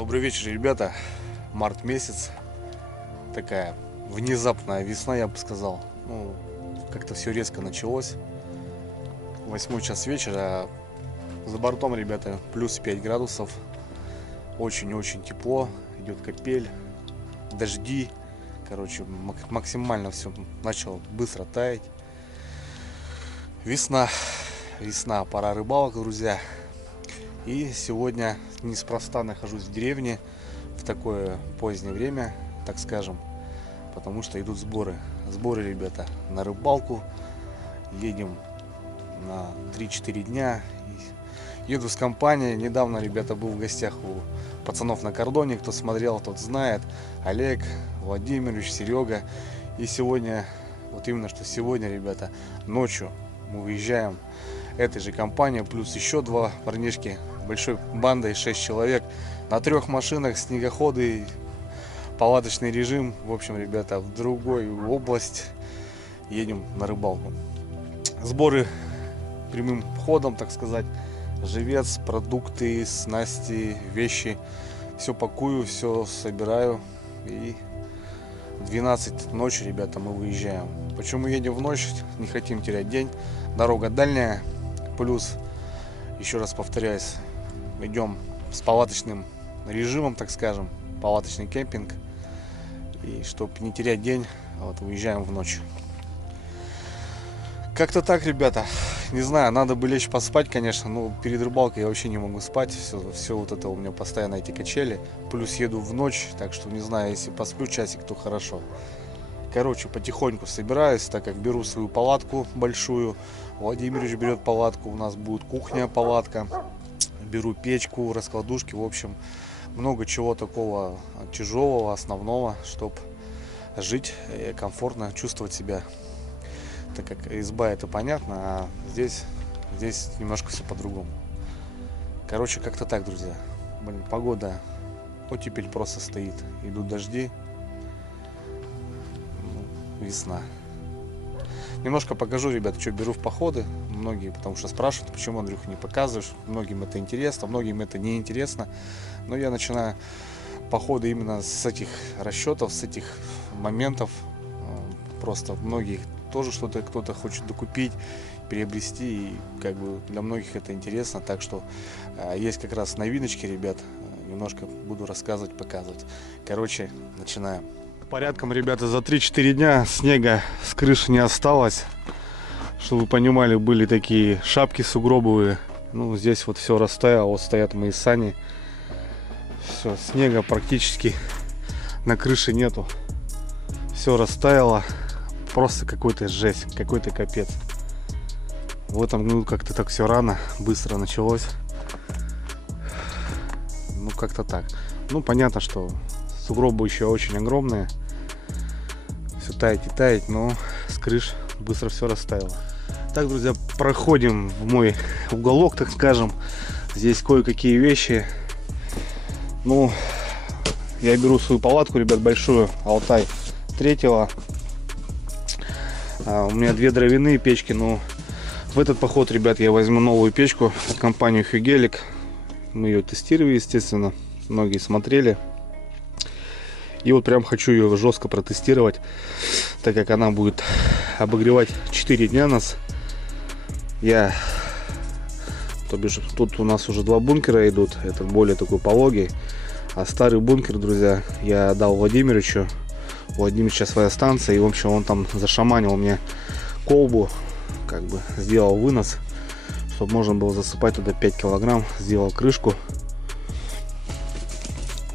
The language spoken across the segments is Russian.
Добрый вечер, ребята. Март месяц. Такая внезапная весна, я бы сказал. Как-то все резко началось. 8 час вечера. За бортом, ребята, плюс 5 градусов. Очень-очень тепло. Идет капель. Дожди. Короче, максимально все начало быстро таять. Весна. Весна. Пора рыбалок, друзья. И сегодня неспроста нахожусь в деревне в такое позднее время, так скажем, потому что идут сборы. Сборы, ребята, на рыбалку. Едем на 3-4 дня. Еду с компанией. Недавно, ребята, был в гостях у пацанов на кордоне. Кто смотрел, тот знает. Олег, Владимирович, Серега. И сегодня, вот именно что сегодня, ребята, ночью мы выезжаем этой же компанией, плюс еще два парнишки, большой бандой, 6 человек, на 3 машинах, снегоходы, палаточный режим. В общем, ребята, в другую область едем на рыбалку. Сборы прямым ходом, так сказать. Живец, продукты, снасти, вещи. Все пакую, все собираю. И в 12 ночи, ребята, мы выезжаем. Почему едем в ночь? Не хотим терять день. Дорога дальняя. Плюс, еще раз повторяюсь, идем с палаточным режимом, так скажем. Палаточный кемпинг. И чтобы не терять день, вот выезжаем в ночь. Как-то так, ребята. Не знаю, надо бы лечь поспать, конечно. Но перед рыбалкой я вообще не могу спать. Все вот это у меня постоянно эти качели. Плюс еду в ночь. Так что не знаю, если посплю часик, то хорошо. Короче, потихоньку собираюсь, так как беру свою палатку большую. Владимирович берет палатку. У нас будет кухня, палатка. Беру печку, раскладушки. В общем, много чего такого тяжелого, основного, чтобы жить комфортно, чувствовать себя. Так как изба, это понятно, а здесь немножко все по-другому. Короче, как-то так, друзья. Блин, погода оттепель просто стоит. Идут дожди. Весна. Немножко покажу, ребят, что беру в походы. Многие, потому что спрашивают, почему, Андрюх, не показываешь. Многим это интересно, многим это не интересно. Но я начинаю походы именно с этих расчетов, с этих моментов. Просто многих тоже что-то кто-то хочет докупить, приобрести, и как бы для многих это интересно. Так что есть как раз новиночки, ребят. Немножко буду рассказывать, показывать. Короче, начинаем. Порядком, ребята, за 3-4 дня снега с крыши не осталось. Чтобы вы понимали, были такие шапки сугробовые. Здесь вот все растаяло. Вот стоят мои сани. Все, снега практически на крыше нету. Все растаяло. Просто какой-то жесть, какой-то капец. В этом году как-то так все рано, быстро началось. Как-то так. Понятно, что сугробы еще очень огромные. Все тает и тает, но с крыш быстро все растаяло. Так, друзья, проходим в мой уголок, так скажем. Здесь кое-какие вещи. Я беру свою палатку, ребят, большую, Алтай 3-го. У меня 2 дровяные печки, но в этот поход, ребят, я возьму новую печку от компании Хюгелик. Мы ее тестировали, естественно, многие смотрели. И вот прям хочу ее жестко протестировать, так как она будет обогревать 4 дня нас. Тут у нас уже 2 бункера идут, это более такой пологий. А старый бункер, друзья, я дал Владимировичу. У Владимировича своя станция, и в общем он там зашаманил мне колбу, как бы сделал вынос, чтобы можно было засыпать туда 5 килограмм, сделал крышку.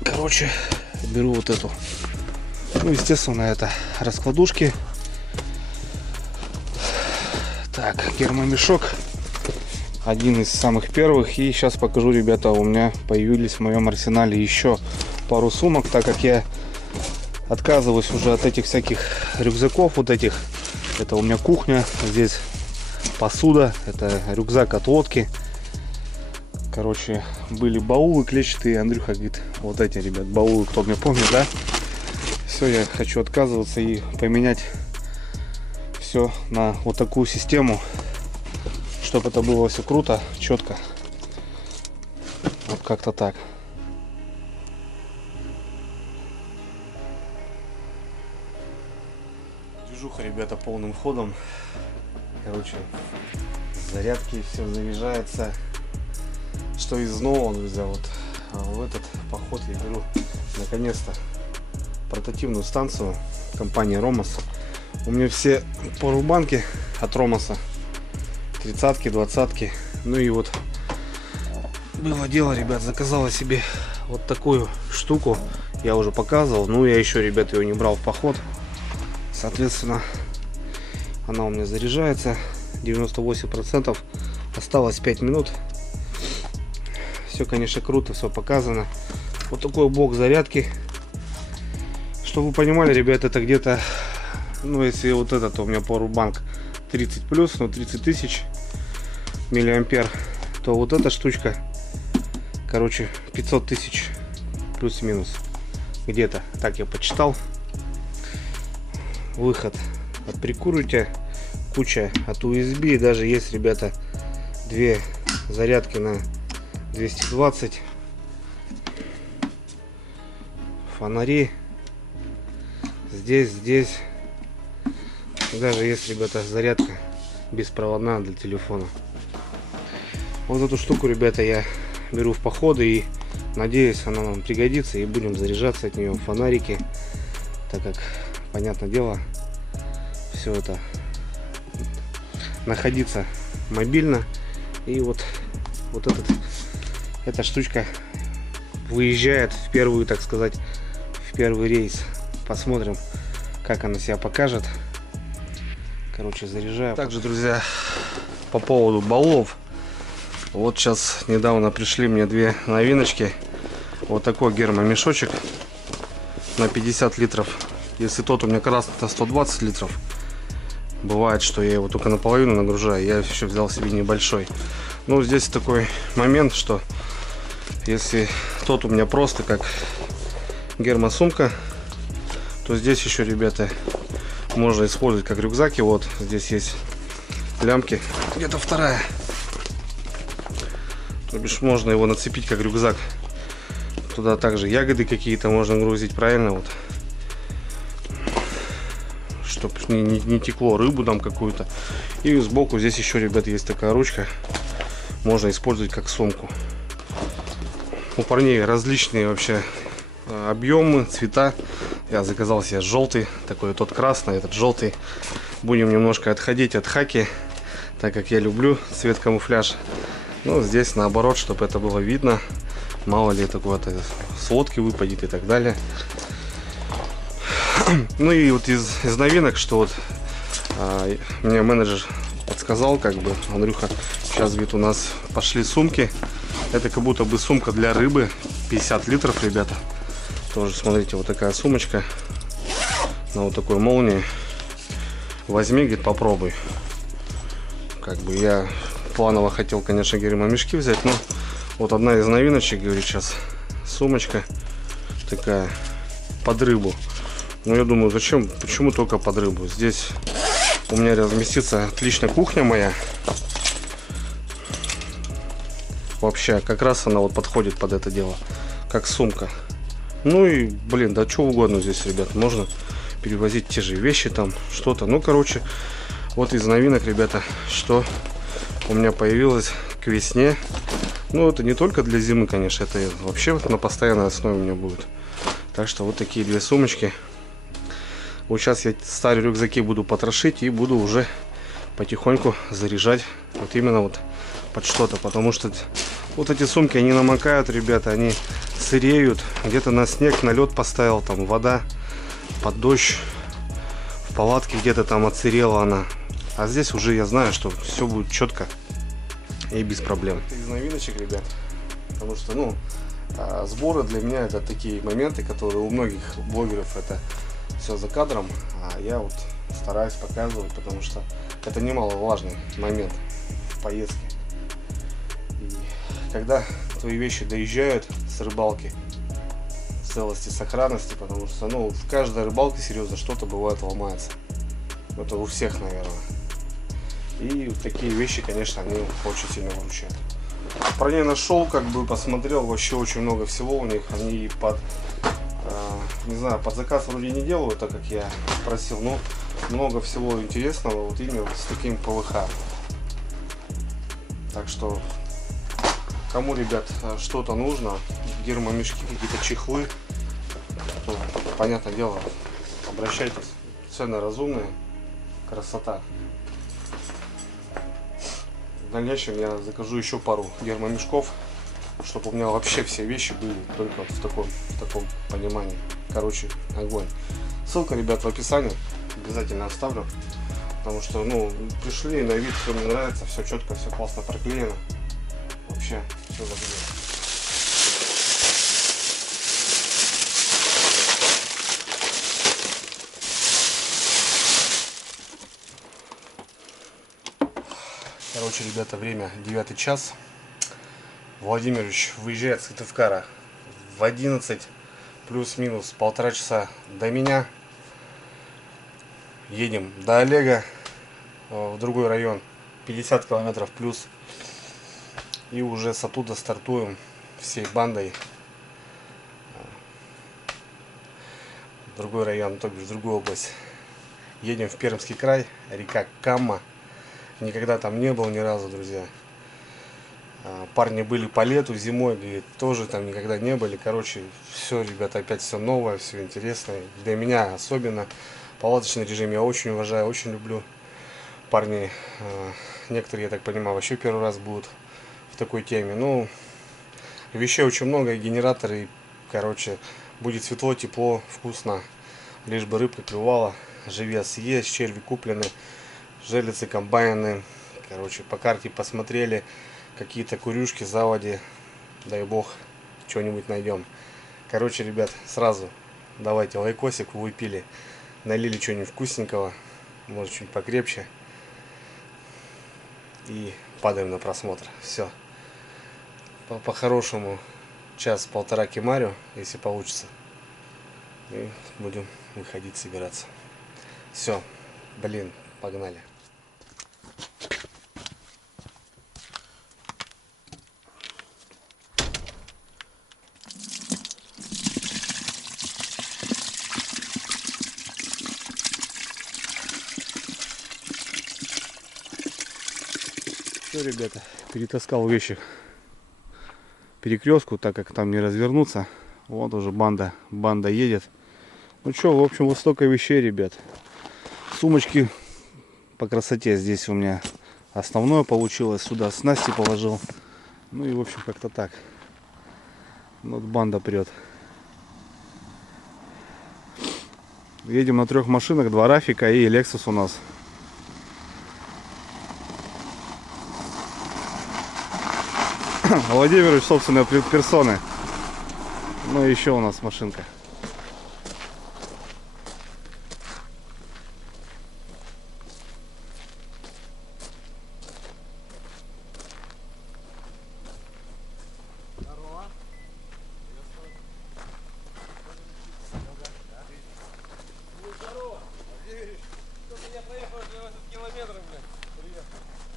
Короче, беру вот эту, естественно, это раскладушки. Так, гермомешок, один из самых первых. И сейчас покажу, ребята, у меня появились в моем арсенале еще пару сумок, так как я отказываюсь уже от этих всяких рюкзаков вот этих. Это у меня кухня, здесь посуда, это рюкзак от лодки. Короче, были баулы клетчатые. Андрюха говорит, вот эти, ребят, баулы, кто меня помнит, да? Все, я хочу отказываться и поменять все на вот такую систему, чтобы это было все круто, четко. Вот как-то так. Движуха, ребята, полным ходом. Короче, зарядки, все заряжается. Что из нового, друзья, вот в этот поход я беру наконец-то портативную станцию компании Ромас. У меня все пауэрбанки от Ромаса, 30-ки, 20-ки. Ну и вот было дело, ребят, заказала себе вот такую штуку. Я уже показывал, ну я еще, ребят, ее не брал в поход. Соответственно, она у меня заряжается 98%. Осталось 5 минут. Все, конечно, круто, все показано. Вот такой блок зарядки. Чтобы вы понимали, ребят, это где-то, ну если вот этот у меня пауэрбанк 30 плюс, ну 30 тысяч миллиампер, то вот эта штучка, короче, 500 тысяч плюс-минус. Где-то, так я почитал. Выход от прикурювателя, куча от USB. Даже есть, ребята, две зарядки на 220. Фонари. Здесь. Даже есть, ребята, зарядка беспроводная для телефона. Вот эту штуку, ребята, я беру в походы и надеюсь, она нам пригодится и будем заряжаться от нее. Фонарики, так как, понятное дело, все это находиться мобильно. И вот эта штучка выезжает в первую, так сказать, в первый рейс. Посмотрим, как она себя покажет. Короче, заряжаю. Также, друзья, по поводу баулов. Вот сейчас недавно пришли мне две новиночки. Вот такой гермомешочек на 50 литров. Если тот у меня красный на 120 литров, бывает, что я его только наполовину нагружаю. Я еще взял себе небольшой. Ну, здесь такой момент, что если тот у меня просто как гермосумка, то здесь еще, ребята, можно использовать как рюкзак. И вот здесь есть лямки, где-то вторая. То бишь можно его нацепить как рюкзак. Туда также ягоды какие-то можно грузить, правильно, вот, чтобы не текло, рыбу там какую-то. И сбоку здесь еще, ребят, есть такая ручка, можно использовать как сумку. У парней различные вообще объемы, цвета. Я заказал себе желтый, такой, тот красный, этот желтый. Будем немножко отходить от хаки, так как я люблю цвет камуфляж. Ну, здесь наоборот, чтобы это было видно. Мало ли такого-то с лодки выпадет и так далее. Ну и вот из новинок, что вот мне менеджер подсказал, как бы, Андрюха, сейчас, говорит, у нас пошли сумки. Это как будто бы сумка для рыбы, 50 литров, ребята. Тоже, смотрите, вот такая сумочка на вот такой молнии. Возьми, говорит, попробуй. Как бы я планово хотел, конечно, гермомешки взять, но вот одна из новиночек, говорит, сейчас сумочка такая под рыбу. Ну, я думаю, зачем, почему только под рыбу? Здесь у меня разместится отлично кухня моя. Вообще, как раз она вот подходит под это дело, как сумка. Ну и, блин, да что угодно здесь, ребят, можно перевозить те же вещи там, что-то. Ну, короче, вот из новинок, ребята, что у меня появилось к весне. Ну, это не только для зимы, конечно, это вообще на постоянной основе у меня будет. Так что вот такие две сумочки. Вот сейчас я старые рюкзаки буду потрошить и буду уже потихоньку заряжать вот именно вот под что-то. Потому что вот эти сумки, они намокают, ребята, они сыреют. Где-то на снег, на лед поставил, там вода, под дождь. В палатке где-то там отсырела она. А здесь уже я знаю, что все будет четко и без проблем. Это из новиночек, ребят. Потому что, ну, сборы для меня это такие моменты, которые у многих блогеров это все за кадром. А я вот стараюсь показывать, потому что это немаловажный момент в поездке. И когда твои вещи доезжают с рыбалки в целости, сохранности, потому что, ну, в каждой рыбалке, серьезно, что-то бывает ломается. Это у всех, наверное. И вот такие вещи, конечно, они очень сильно выручают. Парней нашел, как бы посмотрел, вообще очень много всего у них. Они под, не знаю, под заказ вроде не делают, так как я просил, но много всего интересного вот именно с таким ПВХ. Так что, кому, ребят, что-то нужно, гермомешки, какие-то чехлы, то, понятное дело, обращайтесь. Цены разумные, красота. В дальнейшем я закажу еще пару гермомешков, чтобы у меня вообще все вещи были только вот в таком понимании. Короче, огонь. Ссылка, ребят, в описании. Обязательно оставлю. Потому что, ну, пришли, на вид все мне нравится, все четко, все классно проклеено. Вообще, все забыли. Короче, ребята, время 9 час. Владимирович выезжает с Сыктывкара в 11, плюс-минус 1,5 часа до меня. Едем до Олега, в другой район, 50 километров плюс. И уже с оттуда стартуем всей бандой в другой район, то бишь в другую область. Едем в Пермский край, река Камма. Никогда там не был ни разу, друзья. Парни были по лету, зимой, говорит, тоже там никогда не были. Короче, все, ребята, опять все новое, все интересное. Для меня особенно. Палаточный режим я очень уважаю, очень люблю. Парни, некоторые, я так понимаю, вообще первый раз будут в такой теме. Ну, вещей очень много, и генераторы, короче, будет светло, тепло, вкусно. Лишь бы рыбка клювала, живец есть, черви куплены, жерлицы комбайны. Короче, по карте посмотрели, какие-то курюшки, заводи, дай бог, что-нибудь найдем. Короче, ребят, сразу давайте лайкосик, выпили. Налили что-нибудь вкусненького, может чуть покрепче. И падаем на просмотр. Все. По-хорошему час-полтора кемарю, если получится. И будем выходить, собираться. Все. Блин, погнали. Все, ребята, перетаскал вещи перекрестку, так как там не развернуться. Вот уже банда едет. Ну что, в общем, вот столько вещей, ребят. Сумочки по красоте здесь у меня основное получилось. Сюда снасти положил. Ну и в общем как-то так. Вот банда прет. Едем на 3 машинах, 2 Рафика и Lexus у нас. Владимирович, собственно, персоны. Ну и еще у нас машинка.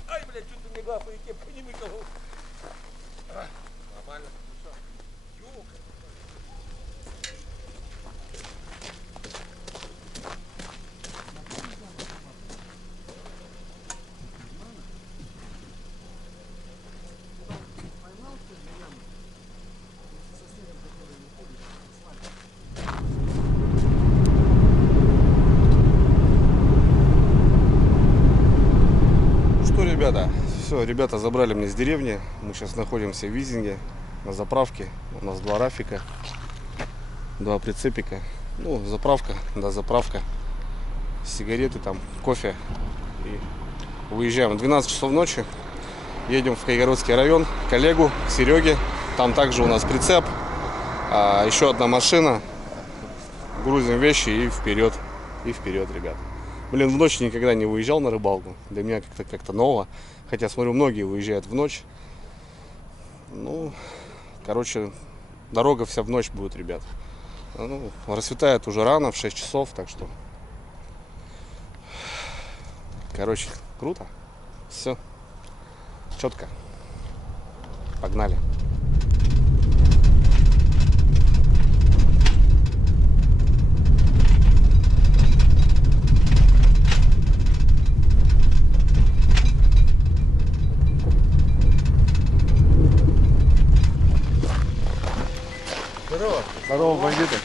Ай, блядь, что ты мне главное кепку не выколол? Нормально. Ёлка. Ребята, все, ребята забрали меня с деревни. Мы сейчас находимся в Визинге на заправке. У нас 2 Рафика, 2 прицепика. Ну, заправка, да, заправка. Сигареты, там, кофе. И уезжаем. 12 часов ночи. Едем в Кайгородский район к Олегу, к Сереге. Там также у нас прицеп. Еще одна машина. Грузим вещи и вперед. И вперед, ребят. Блин, в ночь никогда не выезжал на рыбалку. Для меня как-то ново. Хотя, смотрю, многие выезжают в ночь. Ну, короче, дорога вся в ночь будет, ребят. Ну, рассветает уже рано, в 6 часов, так что... Короче, круто. Все. Четко. Погнали. Здорово. Здорово, бандиты.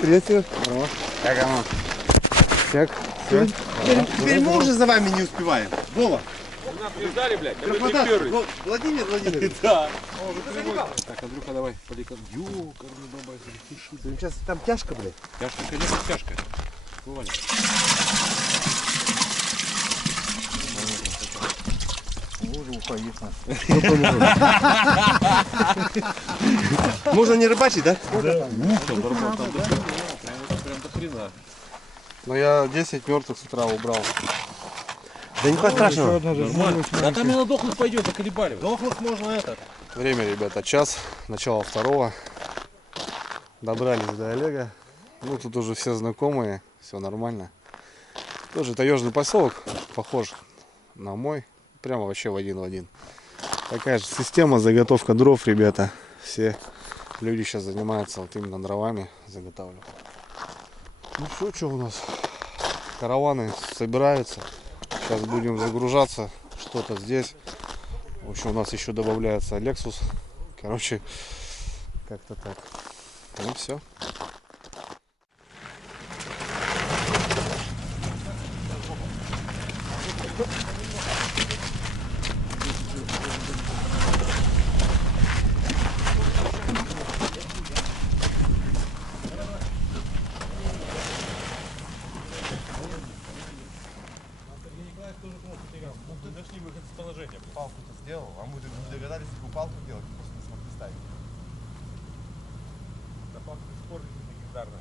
Приветствую. Здорово. Как оно? Всех? Теперь мы уже за вами не успеваем. Вова. Нас не ждали, блядь. Мы Господа, первый. Владимир Владимирович. Да. Так, Андрюха, давай, поликон. Сейчас там тяжко, блядь. Тяжко, конечно, тяжко. Бывали. Можно не рыбачить, да? Прям до хрена. Но я 10 мертвых с утра убрал. Да ничего страшного. Нормально. Да там и на дохлых пойдет, заколебали. Дохлых можно это. Время, ребята, час, начало второго. Добрались до Олега. Ну, тут уже все знакомые, все нормально. Тоже таежный поселок, похож на мой. Прямо вообще в один. Такая же система, заготовка дров, ребята. Все люди сейчас занимаются вот именно дровами, заготавливают. Ну что у нас? Караваны собираются. Сейчас будем загружаться. Что-то здесь. В общем, у нас еще добавляется Lexus. Короче, как-то так. Ну все. Палку-то сделал, а мы не догадались такую палку делать, просто не смогли ставить. На палке спорт легендарно.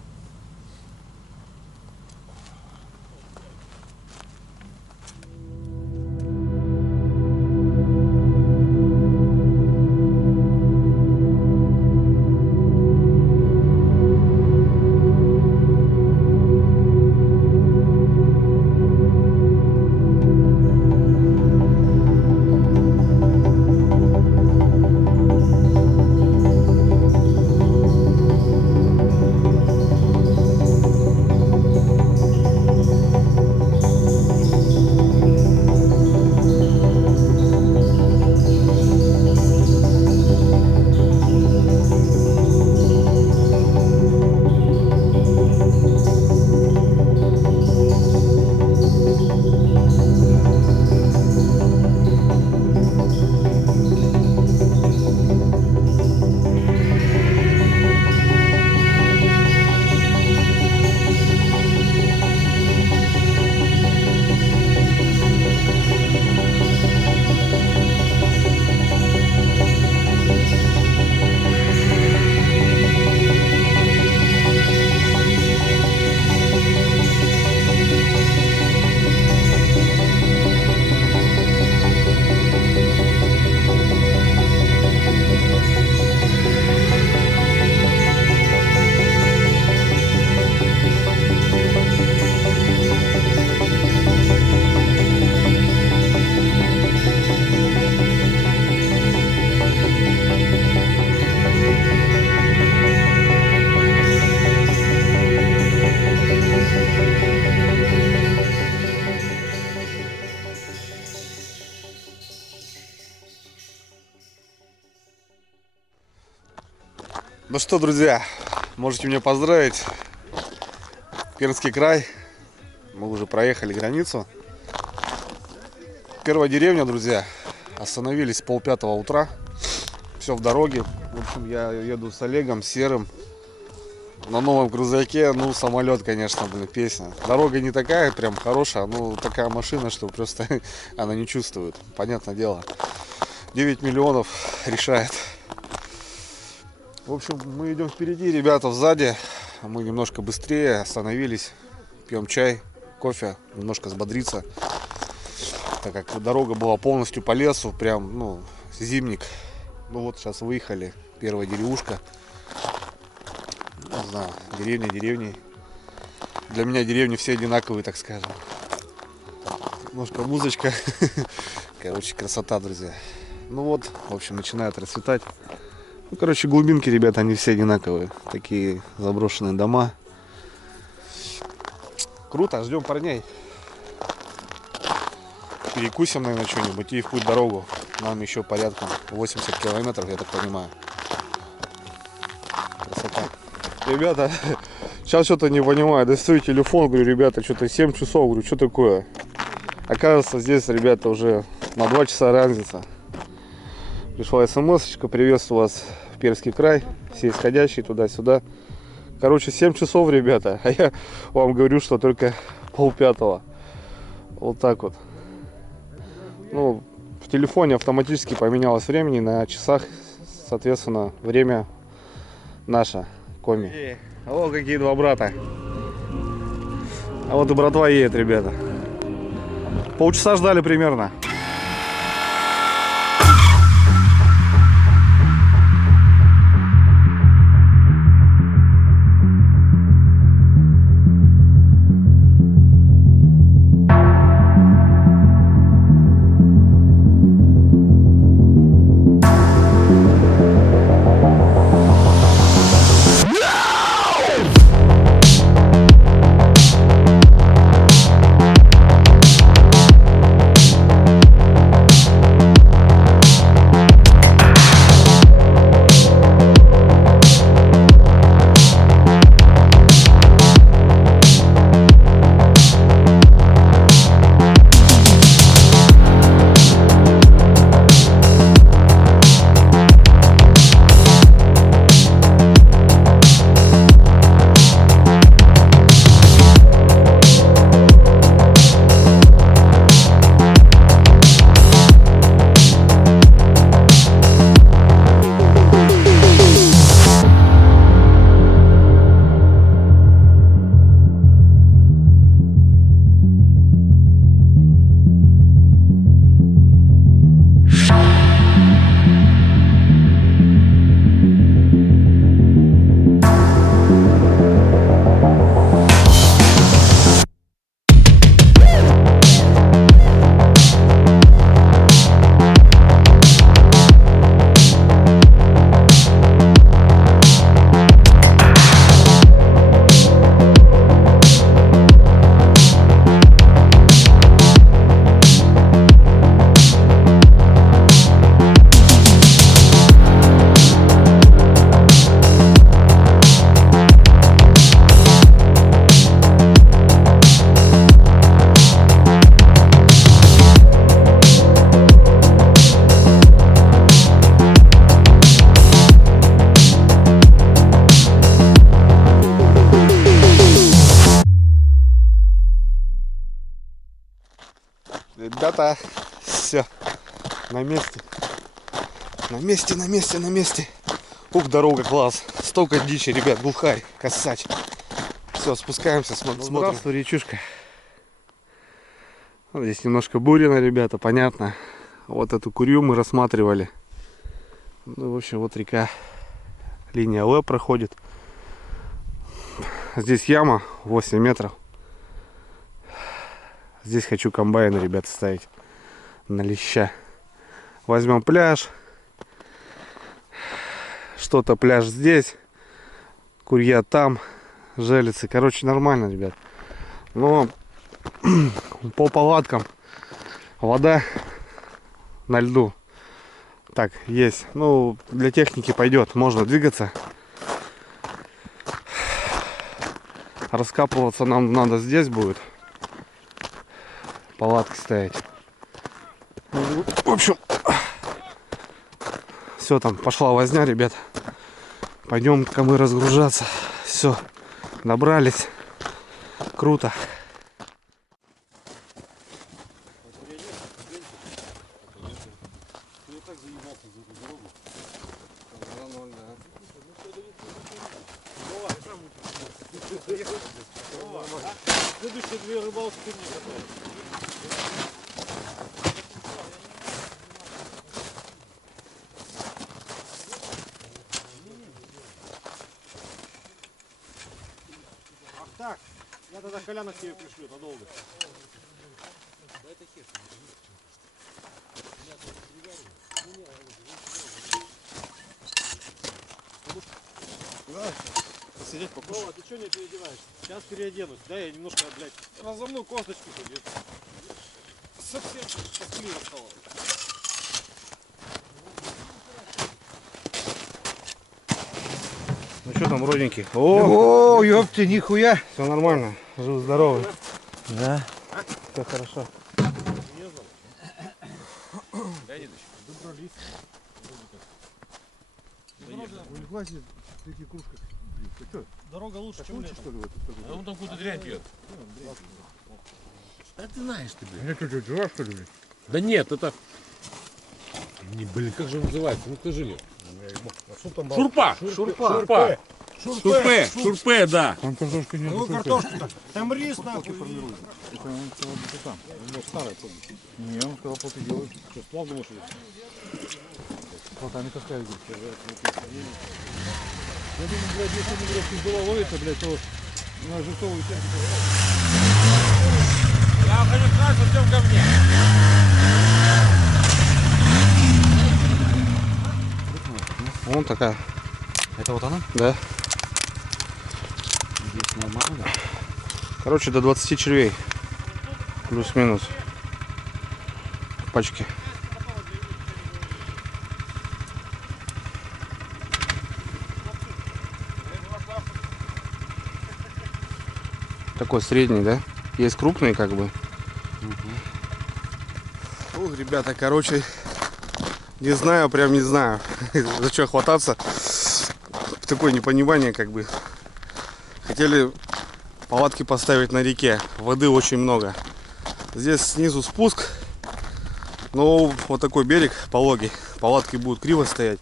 Ну что, друзья, можете меня поздравить. Пермский край. Мы уже проехали границу. Первая деревня, друзья. Остановились 4:30 утра. Все в дороге. В общем, я еду с Олегом, Серым. На новом крузаке. Ну, самолет, конечно, блин, песня. Дорога не такая прям хорошая. Ну, такая машина, что просто она не чувствует. Понятное дело. 9 миллионов решает. В общем, мы идем впереди, ребята сзади. Мы немножко быстрее остановились. Пьем чай, кофе, немножко взбодриться. Так как дорога была полностью по лесу, прям, ну, зимник. Ну вот сейчас выехали. Первая деревушка. Не знаю, деревни. Для меня деревни все одинаковые, так скажем. Немножко музычка. Короче, красота, друзья. Ну вот, в общем, начинает расцветать. Ну, короче, глубинки, ребята, они все одинаковые. Такие заброшенные дома. Круто, ждем парней. Перекусим, наверное, что-нибудь и в путь дорогу. Нам еще порядка 80 километров, я так понимаю. Красота. Ребята, сейчас что-то не понимаю. Достаю телефон, говорю, ребята, что-то 7 часов, говорю, что такое? Оказывается, здесь, ребята, уже на 2 часа разница. Пришла смс-очка, приветствую вас в Пермский край, все исходящие туда-сюда. Короче, 7 часов, ребята, а я вам говорю, что только 4:30. Вот так вот. Ну, в телефоне автоматически поменялось времени, на часах, соответственно, время наше, коми. О, какие два брата. А вот и братва едет, ребята. Полчаса ждали примерно. Ребята, все, на месте. На месте. Ух, дорога, класс. Столько дичи, ребят, глухарь, косач. Все, спускаемся, смотрим. Здравствуй, речушка. Вот здесь немножко бурено, ребята, понятно. Вот эту курью мы рассматривали. Ну, в общем, вот река, линия Л проходит. Здесь яма 8 метров. Здесь хочу комбайн, ребята, ставить на леща. Возьмем пляж. Что-то пляж здесь. Курья там. Желицы. Короче, нормально, ребят. Но по палаткам вода на льду. Так, есть. Ну, для техники пойдет. Можно двигаться. Раскапываться нам надо здесь будет. Палатки ставить. В общем, все, там пошла возня, ребят. Пойдем-ка мы разгружаться. Все, добрались. Круто. Следующие две рыбалки ты мне готовишь. Ах так, я тогда Коляна к тебе пришлю надолго. Сидеть покушать. Вова, ты что не переодеваешься? Сейчас переоденусь. Да, я немножко, блядь, разомну косточку. Совсем тоскливо стало. Что там, родненький? О, ёпты, нихуя. Все нормально. Жив, здоровый. Да. Все хорошо. Дорога лучше, чем лето. А он там какую-то дрянь пьет. Да ты знаешь ты, блин. Нет, что, что ли? Да нет, это... Не, блин, как же он называется? Ну скажи мне. Шурпа! Шурпа! Шурпе, да. Ну картошку-то. Там рис нахуй. Не, он сказал, плоты делают. Что, сплав думаешь? Плотами таскают. Я думаю, блядь, если не блядь, пиздова ловится, блядь, то на жестовую технику. Я хочу сразу все в говне. Вон такая. Это вот она? Да. Здесь нормально, да? Короче, до 20 червей. Плюс-минус. В пачке. Такой средний, да? Есть крупный, как бы. Ух, ребята, короче, не знаю, прям не знаю, за что хвататься. Такое непонимание, как бы. Хотели палатки поставить на реке. Воды очень много. Здесь снизу спуск. Но вот такой берег пологий. Палатки будут криво стоять.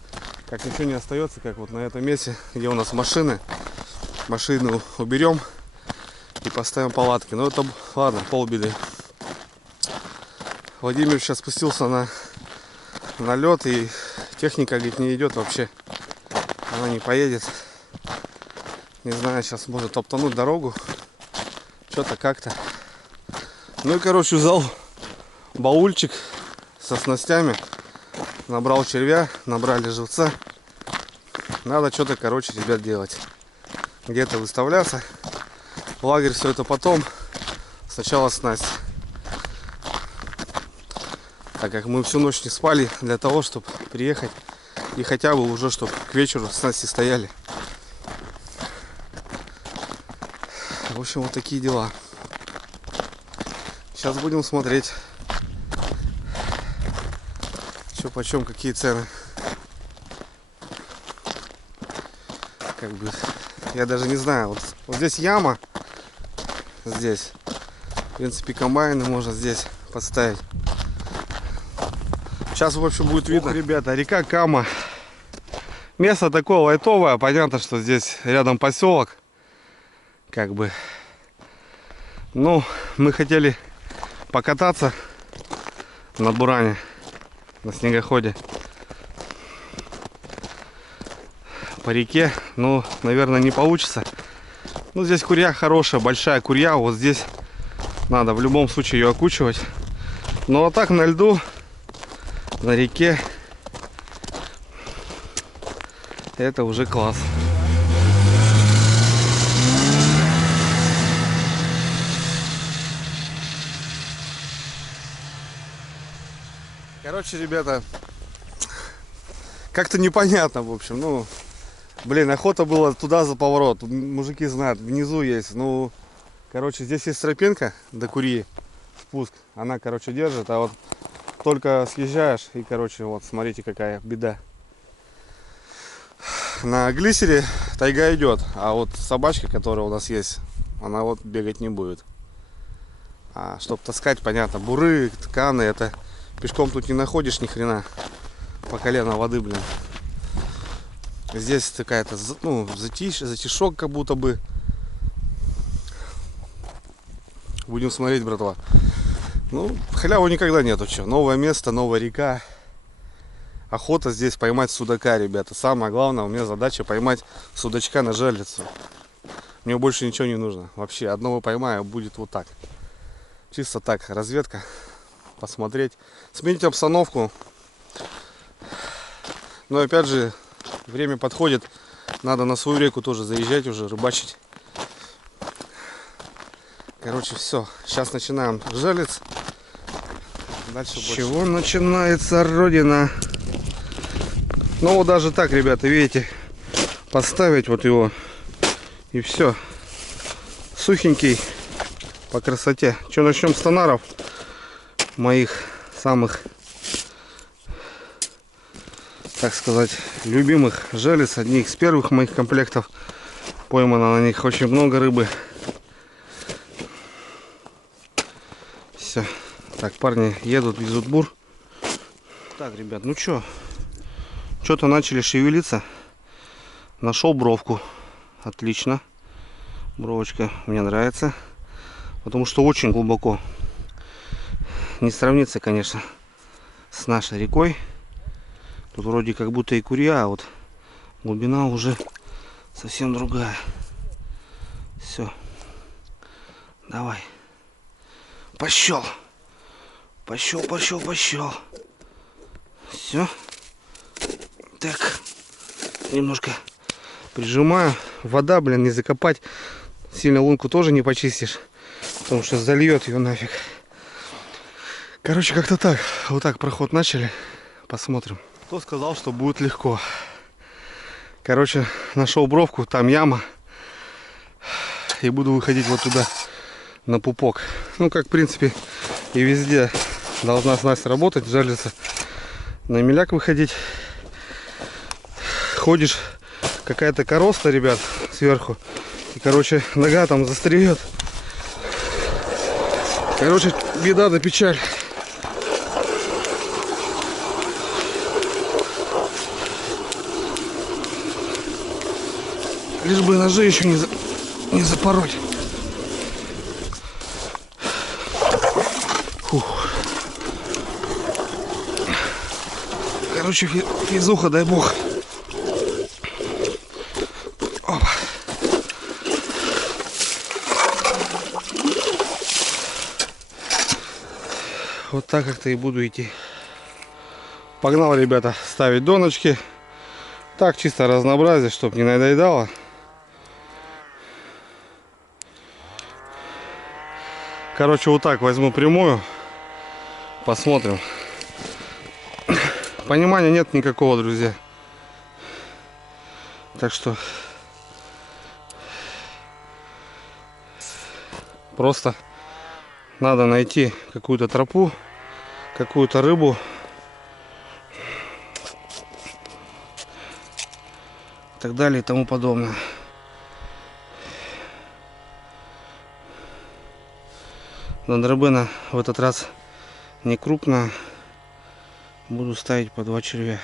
Как ничего не остается, как вот на этом месте, где у нас машины. Машину уберем и поставим палатки. Но это, ладно, полбеды. Владимир сейчас спустился на лед, и техника, говорит, не идет вообще. Она не поедет. Не знаю, сейчас может топтануть дорогу. Что-то как-то. Ну и, короче, взял баульчик со снастями. Набрал червя, набрали живца. Надо что-то, короче, ребят, делать. Где-то выставляться. Лагерь все это потом. Сначала снасть. Так как мы всю ночь не спали для того, чтобы приехать. И хотя бы уже, чтобы к вечеру снасти стояли. В общем, вот такие дела. Сейчас будем смотреть, что почем, какие цены. Как бы, я даже не знаю. Вот здесь яма. Здесь. В принципе, комбайны можно здесь поставить. Сейчас, в общем, будет видно. Ребята, река Кама. Место такое лайтовое. Понятно, что здесь рядом поселок. Как бы. Ну, мы хотели покататься на буране, на снегоходе по реке. Ну, наверное, не получится. Ну, здесь курья хорошая, большая курья. Вот здесь надо в любом случае ее окучивать. Ну, а так на льду, на реке, это уже класс. Короче, ребята, как-то непонятно, в общем. Ну, блин, охота была туда за поворот. Мужики знают, внизу есть. Ну, короче, здесь есть тропинка до Курьи, спуск. Она, короче, держит, а вот только съезжаешь, и, короче, вот, смотрите, какая беда. На глиссере тайга идет, а вот собачка, которая у нас есть, она вот бегать не будет. А чтобы таскать, понятно, буры, тканы, это пешком тут не находишь ни хрена. По колено воды, блин. Здесь какая-то, ну, затишок как будто бы. Будем смотреть, братва. Ну, халяву никогда нету, что. Новое место, новая река. Охота здесь поймать судака, ребята. Самое главное, у меня задача поймать судачка на жерлицу. Мне больше ничего не нужно. Вообще, одного поймаю, будет вот так. Чисто так, разведка. Посмотреть. Сменить обстановку. Но опять же, время подходит. Надо на свою реку тоже заезжать уже, рыбачить. Короче, все. Сейчас начинаем жерлиц. Дальше больше. С чего начинается родина? Ну вот даже так, ребята, видите, поставить вот его. И все. Сухенький по красоте. Что, начнем с тонаров моих самых, так сказать, любимых жерлиц. Одни из первых моих комплектов. Поймано на них очень много рыбы. Все. Так, парни едут, везут бур. Так, ребят, ну что? Что-то начали шевелиться. Нашел бровку. Отлично. Бровочка мне нравится. Потому что очень глубоко. Не сравнится, конечно, с нашей рекой. Тут вроде как будто и курья, а вот глубина уже совсем другая. Все. Давай. Пошел. Пошел. Все. Так. Немножко прижимаю. Вода, блин, не закопать. Сильно лунку тоже не почистишь. Потому что зальет ее нафиг. Короче, как-то так. Вот так проход начали. Посмотрим. Кто сказал, что будет легко? Короче, нашел бровку. Там яма. И буду выходить вот туда. На пупок. Ну, как, в принципе, и везде должна снасть работать. Жерлица. На меляк выходить. Ходишь. Какая-то короста, ребят, сверху. И, короче, нога там застряет. Короче, беда да печаль. Лишь бы ножи еще не запороть. Фух. Короче, физуха, дай бог. Опа. Вот так как-то и буду идти. Погнал, ребята, ставить доночки. Так, чисто разнообразие, чтобы не надоедало. Короче, вот так возьму прямую. Посмотрим. Понимания нет никакого, друзья. Так что просто надо найти какую-то тропу, какую-то рыбу. И так далее и тому подобное. Драбына в этот раз не крупная. Буду ставить по 2 червя.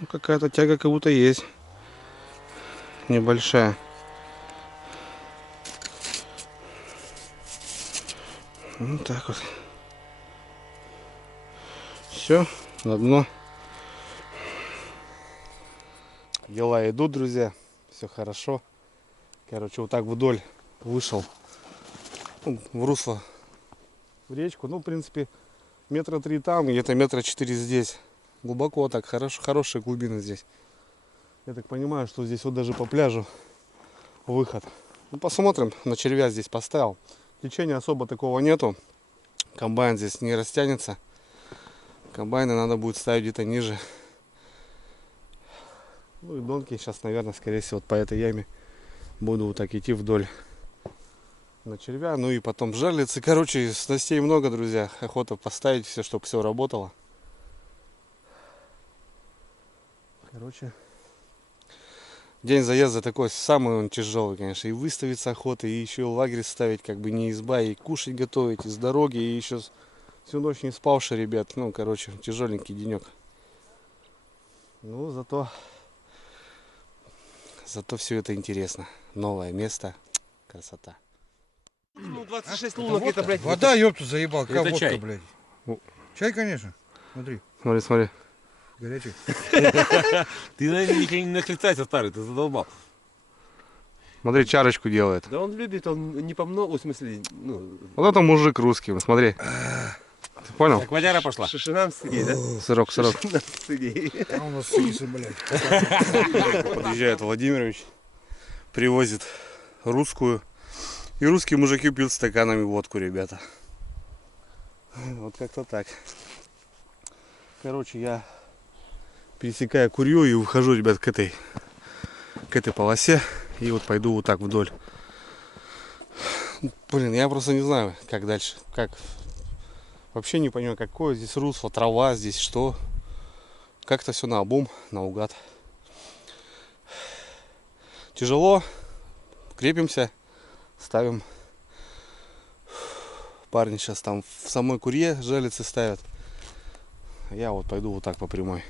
Ну, какая-то тяга как будто есть. Небольшая. Вот так вот. Все, на дно. Дела идут, друзья. Все хорошо. Короче, вот так вдоль вышел в русло, в речку. Ну, в принципе, 3 метра там, где-то 4 метра здесь. Глубоко так, хорошая глубина здесь. Я так понимаю, что здесь вот даже по пляжу выход. Ну, посмотрим, на червя здесь поставил. Течения особо такого нету. Комбайн здесь не растянется. Комбайны надо будет ставить где-то ниже. Ну и донки сейчас, наверное, скорее всего, вот по этой яме буду вот так идти вдоль на червя. Ну и потом жерлицы. Короче, снастей много, друзья. Охота поставить все, чтобы все работало. Короче, день заезда такой самый он тяжелый, конечно. И выставиться охоты, и еще лагерь ставить, как бы не изба, и кушать готовить, и с дороги, и еще всю ночь не спавший, ребят. Ну, короче, тяжеленький денек. Ну, зато все это интересно. Новое место. Красота. Ну, 26 лунок это, блядь. Вода, ёпту, заебал. Какая Это водка, чай. блядь. О. Чай, конечно. Смотри, Смотри. горячий. Ты, наверное, не отрицайся, старый, ты задолбал. Смотри, чарочку делает. Да он любит, он не по много, в смысле, ну... Вот это мужик русский, смотри. Ты понял? Так водяра пошла. Шишинам сыгей, да? Сырок. Сыгей. А у нас сисы, блядь. Подъезжает Владимирович, привозит русскую. И русские мужики пьют стаканами водку, ребята. Вот как-то так. Короче, я пересекаю Курью и выхожу, ребят, к этой полосе. И вот пойду вот так вдоль. Блин, я просто не знаю, как дальше. Как. Вообще не понимаю, какое здесь русло, трава здесь, что. Как-то все наобум, наугад. Тяжело. Крепимся. Ставим. Парни сейчас там в самой Курье желицы ставят. Я вот пойду вот так по прямой.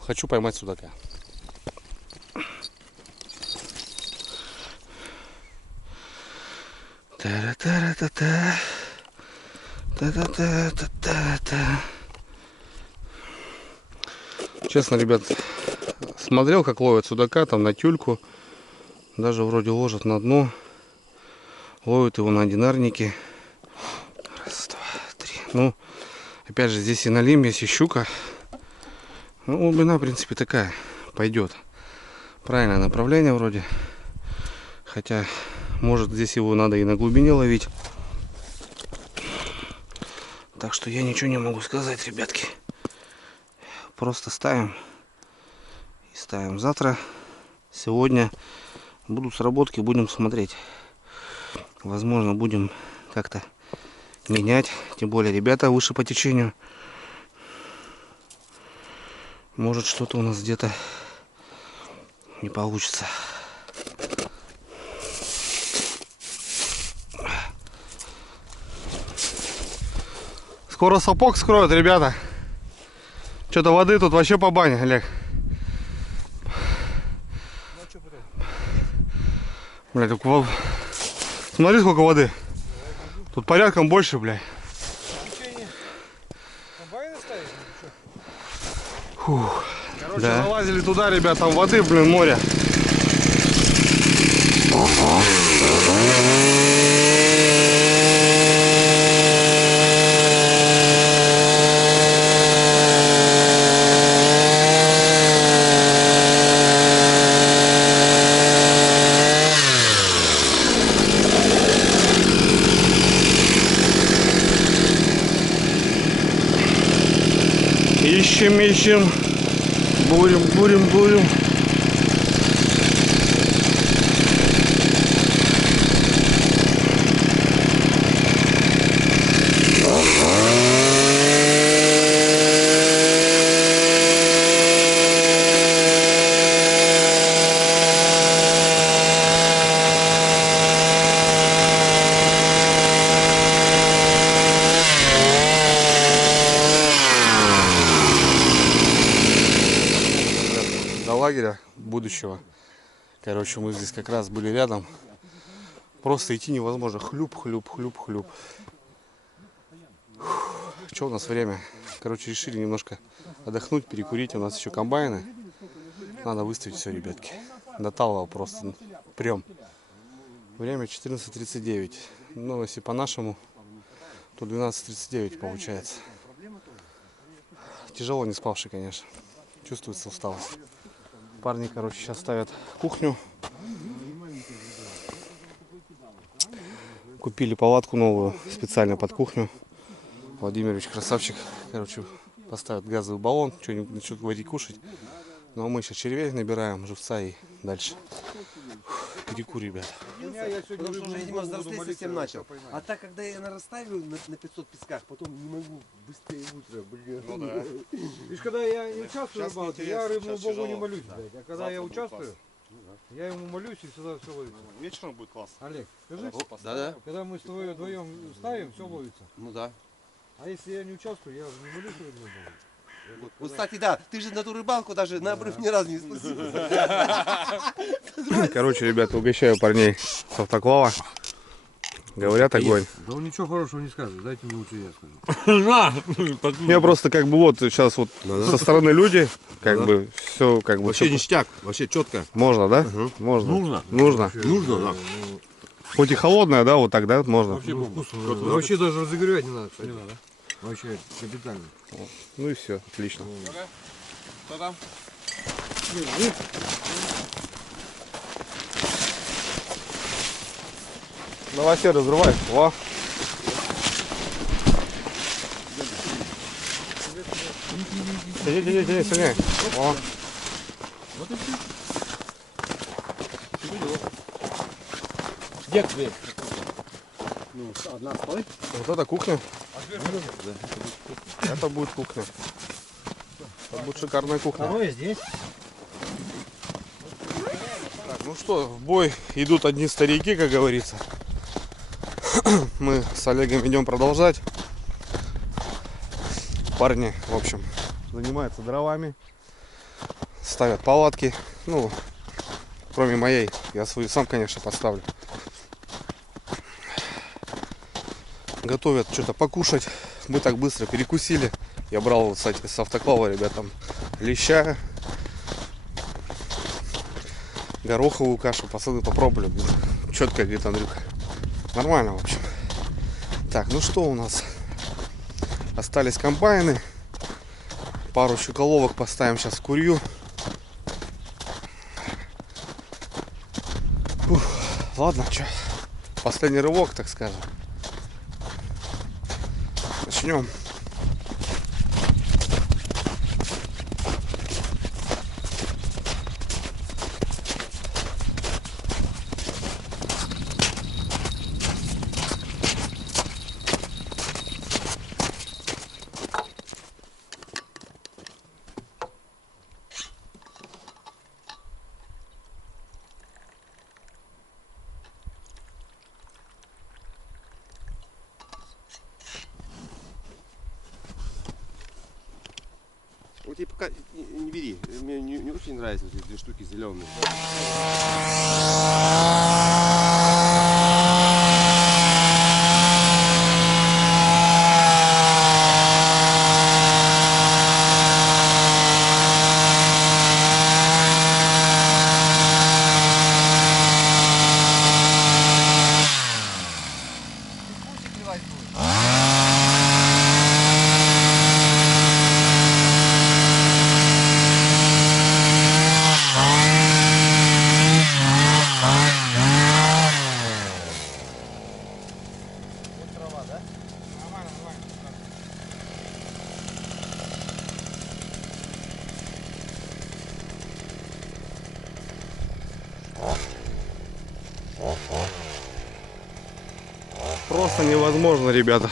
Хочу поймать судака. Та-ра-та-ра-та-та. Та-та-та-та-та-та. Честно, ребят, смотрел, как ловят судака там на тюльку. Даже вроде ложат на дно. Ловят его на одинарнике. Раз, два, три. Ну, опять же, здесь и налим есть, и щука. Ну, глубина, в принципе, такая. Пойдет. Правильное направление вроде. Хотя, может, здесь его надо и на глубине ловить. Так что я ничего не могу сказать, ребятки. Просто ставим. И ставим завтра. Сегодня будут сработки, будем смотреть. Возможно, будем как-то менять. Тем более ребята выше по течению. Может, что-то у нас где-то не получится. Скоро сапог скроют, ребята. Что-то воды тут вообще по бане, Олег. Блядь, только... Смотри, сколько воды. Тут порядком больше, блядь. Фух. Короче, да. Налазили туда, ребят, там воды, блин, море. Ищем. Бурим. Лагеря будущего. Короче, мы здесь как раз были рядом. Просто идти невозможно. Хлюп. Что у нас время? Короче, решили немножко отдохнуть, перекурить. У нас еще комбайны. Надо выставить все, ребятки. До талого просто прям. Время 14:39. Ну, если по-нашему, то 12:39 получается. Тяжело не спавший, конечно. Чувствуется усталость. Парни, короче, сейчас ставят кухню. Купили палатку новую специально под кухню. Владимирович красавчик. Короче, поставят газовый баллон, что-нибудь начнут варить, кушать. Ну а мы сейчас червей набираем, живца и дальше. Перекур, ребят. Потому что уже, видимо, взрослеть совсем начал. А так, когда я расставлю на 500 песках, потом не могу быстрее утро, блин. Ну да. Видишь, когда я не участвую в рыбалке, я рыбному богу не молюсь, блядь. А когда я участвую, я ему молюсь и всегда все ловится. Вечером будет классно. Олег, скажи, Да. когда мы с тобой вдвоем ставим, все ловится. Ну да. А если я не участвую, я не молюсь рыбному богу. Вот, кстати, да, ты же на ту рыбалку даже на обрыв ни разу не спустился. Короче, ребята, угощаю парней с автоклава. Говорят, огонь. Да он ничего хорошего не скажет, дайте мне лучше я скажу. Я просто как бы вот сейчас вот со стороны люди, как бы все как бы. Вообще всё ништяк, вообще четко. можно, да? Можно. Нужно. Нужно. Нужно, да. Хоть и холодная, да, вот так, да, можно? Вообще бомба. Вообще даже разогревать не надо, кстати. Не надо. Вообще капитально. Ну и все, отлично. Что там? Давай, все, разрывай. О. Тяни, сильнее. О. Где дверь? Вот это кухня. Это будет кухня. Это будет шикарная кухня. Второе здесь. Так, ну что, в бой идут одни старики, как говорится. Мы с Олегом идем продолжать. Парни, в общем, занимаются дровами, ставят палатки. Ну, кроме моей, я свою сам, конечно, поставлю. Готовят что-то покушать. Мы так быстро перекусили. Я брал, кстати, с автоклава ребятам леща, гороховую кашу. Пацаны попробовали. Четко, говорит Андрюха. Нормально, в общем. Так, ну что у нас? Остались комбайны. Пару щеколовок поставим сейчас в курью. Фух, ладно, что? Последний рывок, так скажем. Начнем. Вот тебе пока не бери. Мне не очень нравятся вот эти две штуки зеленые. Просто невозможно, ребята.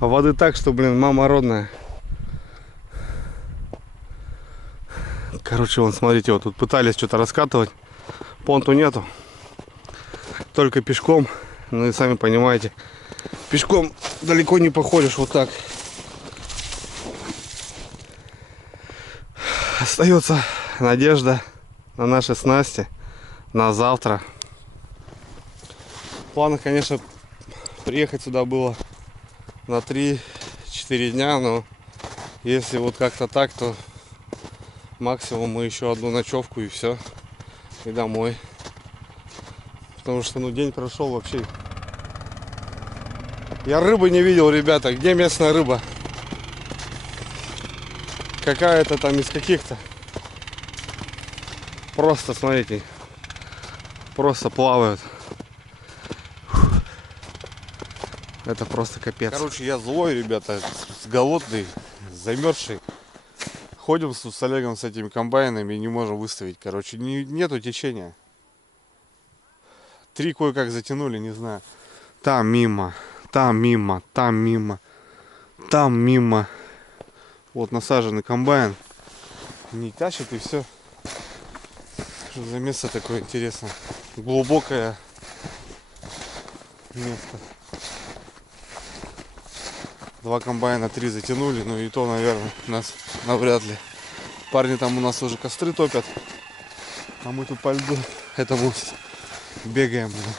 Воды так, что, блин, мама родная. Короче, вон, смотрите, вот тут пытались что-то раскатывать. Понту нету. Только пешком. Ну и сами понимаете, пешком далеко не походишь вот так. Остается надежда на наши снасти на завтра. В планах, конечно, приехать сюда было на 3-4 дня, но если вот как-то так, то максимум мы еще одну ночевку и все, и домой. Потому что, ну, день прошел вообще. Я рыбы не видел, ребята. Где местная рыба? Какая-то там из каких-то. Просто, смотрите, просто плавают. Это просто капец. Короче, я злой, ребята, голодный, замерзший. Ходим с Олегом с этими комбайнами и не можем выставить. Короче, нету течения. 3 кое-как затянули, не знаю. Там мимо, там мимо, там мимо, там мимо. Вот насаженный комбайн. Не тащит и все. Что за место такое интересное? Глубокое место. 2 комбайна, 3 затянули, ну и то, наверное, нас навряд ли. Парни там у нас уже костры топят, а мы тут по льду этому бегаем. Блин.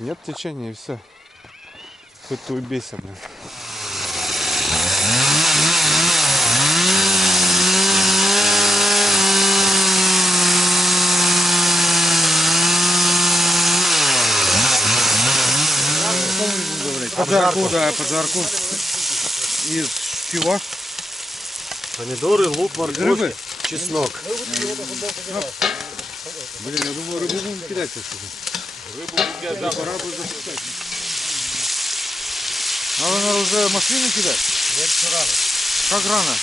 Нет течения и все. Хоть ты убейся, блин. Поджарку, да, поджарку. Из чего? Помидоры, лук, Рыбы? морковь, чеснок. Блин, я думаю, рыбу будем кидать. Рыбу я дам. Пора бы запускать. Надо уже машину кидать? Нет, все рано. Как рано?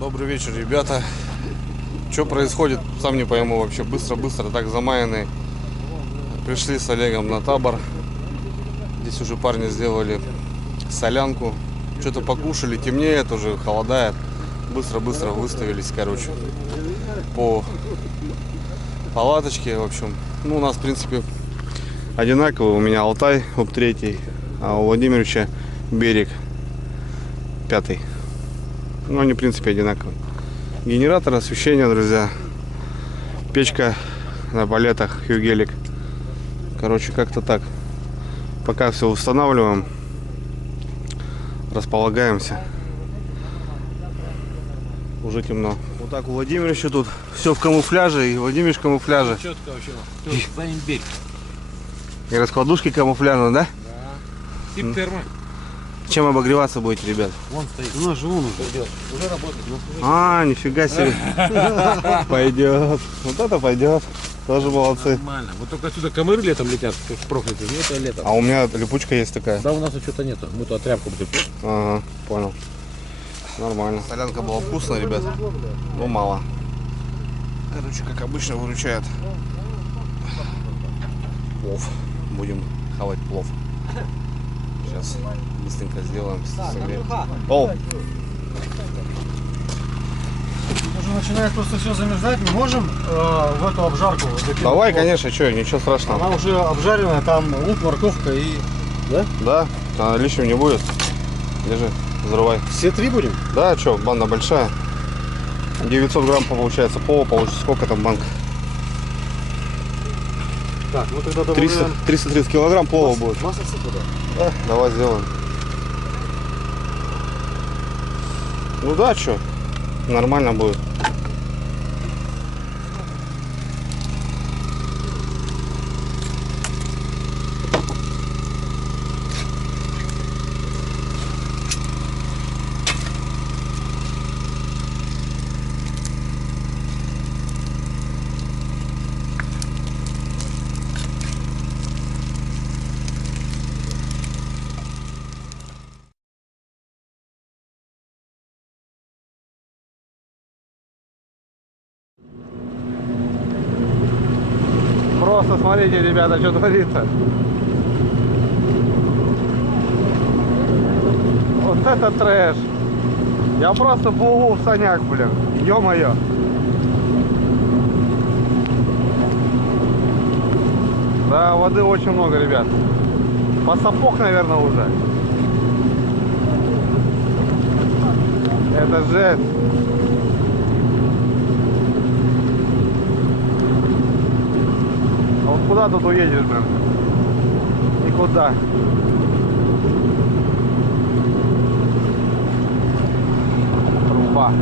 Добрый вечер, ребята. Что происходит, сам не пойму вообще. Быстро-быстро, так замаянные. Пришли с Олегом на табор. Здесь уже парни сделали солянку. Что-то покушали, темнеет уже, холодает. Быстро-быстро выставились, короче, по палаточке, в общем. Ну, у нас, в принципе, одинаковый. У меня Алтай, ОП-3, а у Владимировича Берег, 5. Ну, они, в принципе, одинаковые. Генератор освещения, друзья. Печка на палетах, Хьюгелик. Короче, как-то так. Пока все устанавливаем, располагаемся. Уже темно. Вот так у Владимировича тут все в камуфляже, и Владимир в камуфляже. Четко вообще. Станем берег. И раскладушки камуфляжные, да? Тип термо. Чем обогреваться будете, ребят? Вон стоит. У нас же вон уже. Уже работает. А, нифига себе. Пойдет. Вот это пойдет. Тоже молодцы. Нормально. Вот только отсюда комары летом летят, проклятые. Ну это летом. А у меня липучка есть такая. Да, у нас что-то нету. Мы то тряпку будем. Ага, понял. Нормально. Солянка была вкусная, ребят. Но мало. Короче, как обычно, выручает плов. Будем хавать плов. Сейчас быстренько сделаем. Согреем. О! Уже начинает просто все замерзать. Мы можем в эту обжарку закинуть? Давай, конечно, что, ничего страшного. Она уже обжаренная, там лук, морковка и... Да? Да, а лишним не будет. Держи, взрывай. Все три будем? Да, что, банда большая. 900 грамм получается плова, получится сколько там банк? Так, ну тогда добавляем. 330 килограмм плова будет. Масло сыпа, да? Да, давай сделаем. Ну да, что, нормально будет. Просто смотрите, ребята, что творится. Вот это трэш. Я просто плыву в санях, блин. Ё-моё. Да, воды очень много, ребят. По сапог, наверное, уже. Это жесть. А вот куда тут уедешь, блин? Никуда. Труба.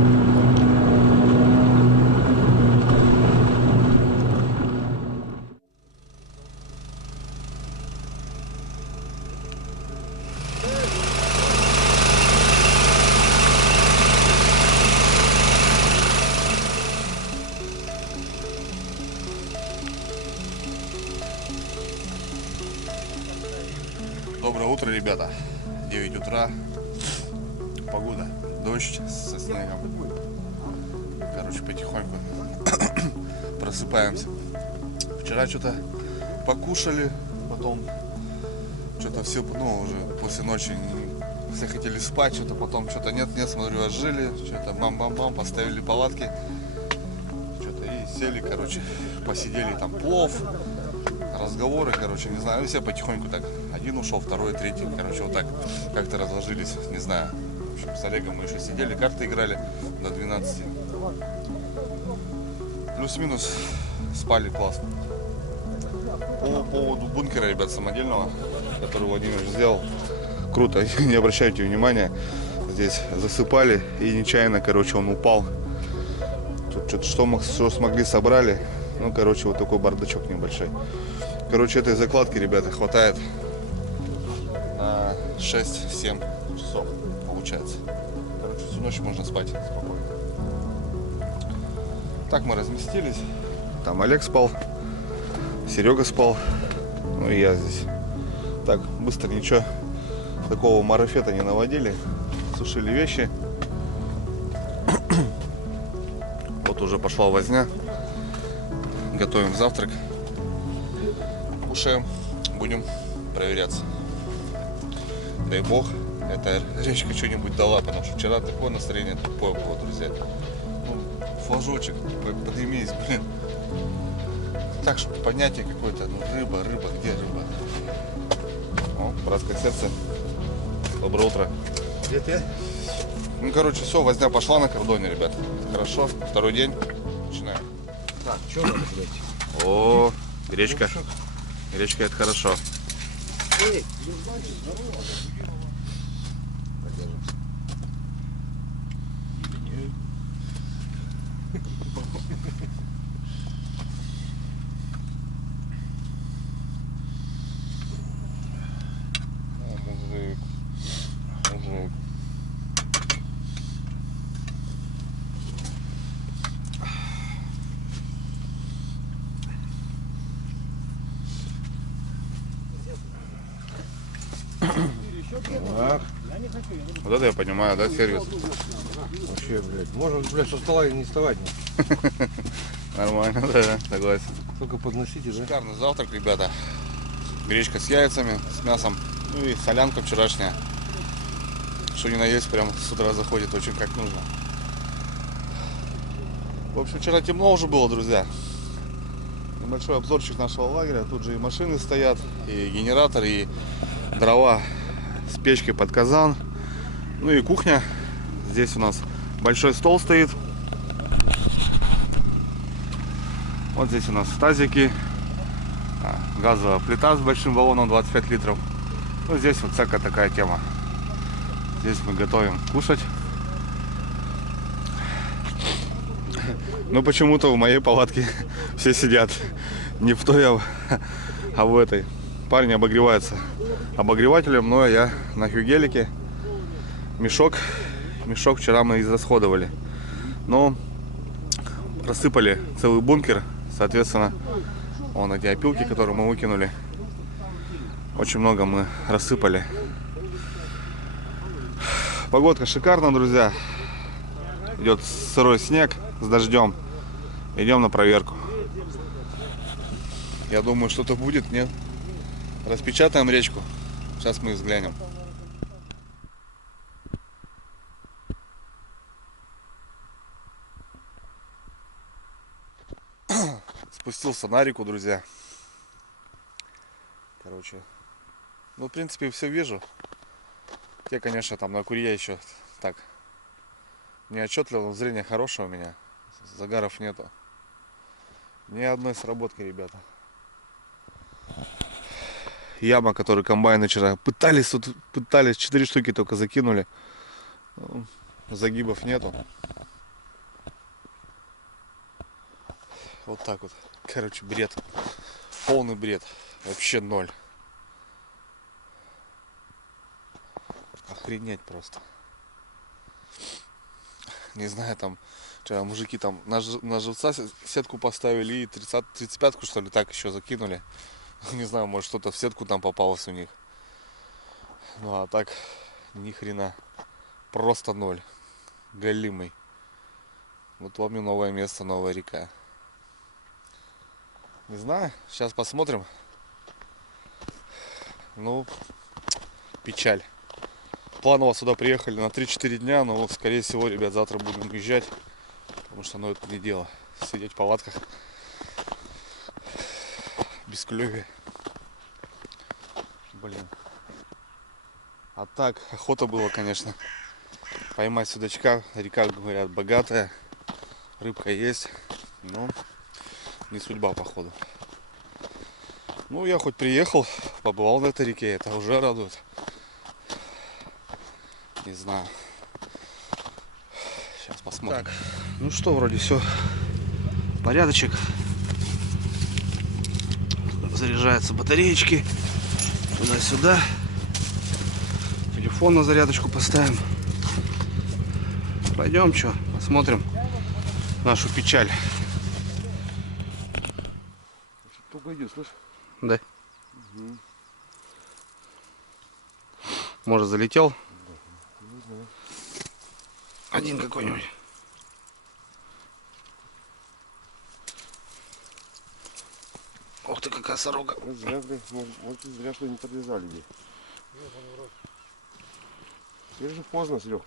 Доброе утро, ребята. 9 утра. Погода. Дождь со снегом. Короче, потихоньку просыпаемся. Вчера что-то покушали, потом что-то все, ну, уже после ночи все хотели спать, что-то потом что-то нет, смотрю, ожили, что-то бам-бам-бам, поставили палатки, что-то и сели, короче, посидели, там плов, разговоры, короче, не знаю, все потихоньку так, один ушел, второй, третий, короче, вот так как-то разложились, не знаю. В общем, с Олегом мы еще сидели, карты играли до 12. Плюс-минус спали классно. По поводу бункера, ребят, самодельного, который Владимир сделал, круто, не обращайте внимания, здесь засыпали и нечаянно, короче, он упал. Тут что смогли, собрали. Ну, короче, вот такой бардачок небольшой. Короче, этой закладки, ребята, хватает на 6-7 часов, получается. Короче, всю ночь можно спать спокойно. Так мы разместились. Там Олег спал, Серега спал, ну и я здесь. Так, быстро ничего такого марафета не наводили. Сушили вещи. Вот уже пошла возня. Готовим завтрак. Кушаем. Будем проверяться. Дай бог, эта речка что-нибудь дала, потому что вчера такое настроение тупое было, друзья. Ну, флажочек, поднимись, блин. Так, чтобы понятие какое-то, ну, рыба, где рыба? О, братское сердце. Доброе утро. Где ты? Ну, короче, все, возня пошла на кордоне, ребят. Хорошо, второй день. Начинаем. Так, что надо, блядь? О, гречка. Гречка, это хорошо. Эй, Мужик. Так, Вот это я понимаю, да, сервис? вообще, блядь. Можно, блядь, со стола и не вставать. Нормально, да, согласен. Только подносите, да? Шикарный завтрак, ребята. Гречка с яйцами, с мясом. Ну и солянка вчерашняя. Что ни на есть, прям с утра заходит очень как нужно. В общем, вчера темно уже было, друзья. Небольшой обзорчик нашего лагеря. Тут же и машины стоят, и генератор, и дрова с печкой под казан. Ну и кухня. Здесь у нас большой стол стоит. Вот здесь у нас тазики, газовая плита с большим баллоном 25 литров. Ну, здесь вот всякая такая тема. Здесь мы готовим кушать. Но почему-то в моей палатке все сидят. Не в той, а в этой. Парень обогревается обогревателем, но я на хюгелике. Мешок вчера мы израсходовали. Но рассыпали целый бункер. Соответственно, вон эти опилки, которые мы выкинули. Очень много мы рассыпали. Погодка шикарная, друзья. Идет сырой снег с дождем. Идем на проверку. Я думаю, что-то будет, нет? Распечатаем речку. Сейчас мы взглянем. Спустился на реку, друзья. Короче, ну, в принципе, все вижу. Те, конечно, там на курье еще так не отчетливо, но зрение хорошее у меня. Загаров нету. Ни одной сработки, ребята. Яма, которую комбайны вчера пытались 4 штуки только закинули. Загибов нету. Вот так вот. Короче, бред. Полный бред. Вообще ноль. Охренеть просто. Не знаю, там вчера мужики там на живца сетку поставили и 35-ку, что ли, так еще закинули. Не знаю, может что-то в сетку там попалось у них. Ну а так ни хрена. Просто ноль. Голимый. Вот вам и новое место, новая река. Не знаю, сейчас посмотрим. Ну, печаль. Планово сюда приехали на 3-4 дня, но скорее всего, ребят, завтра будем уезжать. Потому что, ну, это не дело. Сидеть в палатках. Без клёви. Блин. А так, охота была, конечно. Поймать судачка. Река, говорят, богатая. Рыбка есть. Но не судьба, походу. Ну, я хоть приехал, побывал на этой реке. Это уже радует. Не знаю. Сейчас посмотрим. Так, ну что, вроде все. Порядочек. Заряжаются батареечки. Туда-сюда. Телефон на зарядочку поставим. Пойдем, что, посмотрим нашу печаль. Только идет, слышь? Да. Угу. Может, залетел? Не знаю. Один какой-нибудь. Ух ты, какая сорока. Вот зря, может, зря что не подвязали здесь. Теперь же поздно, Серег.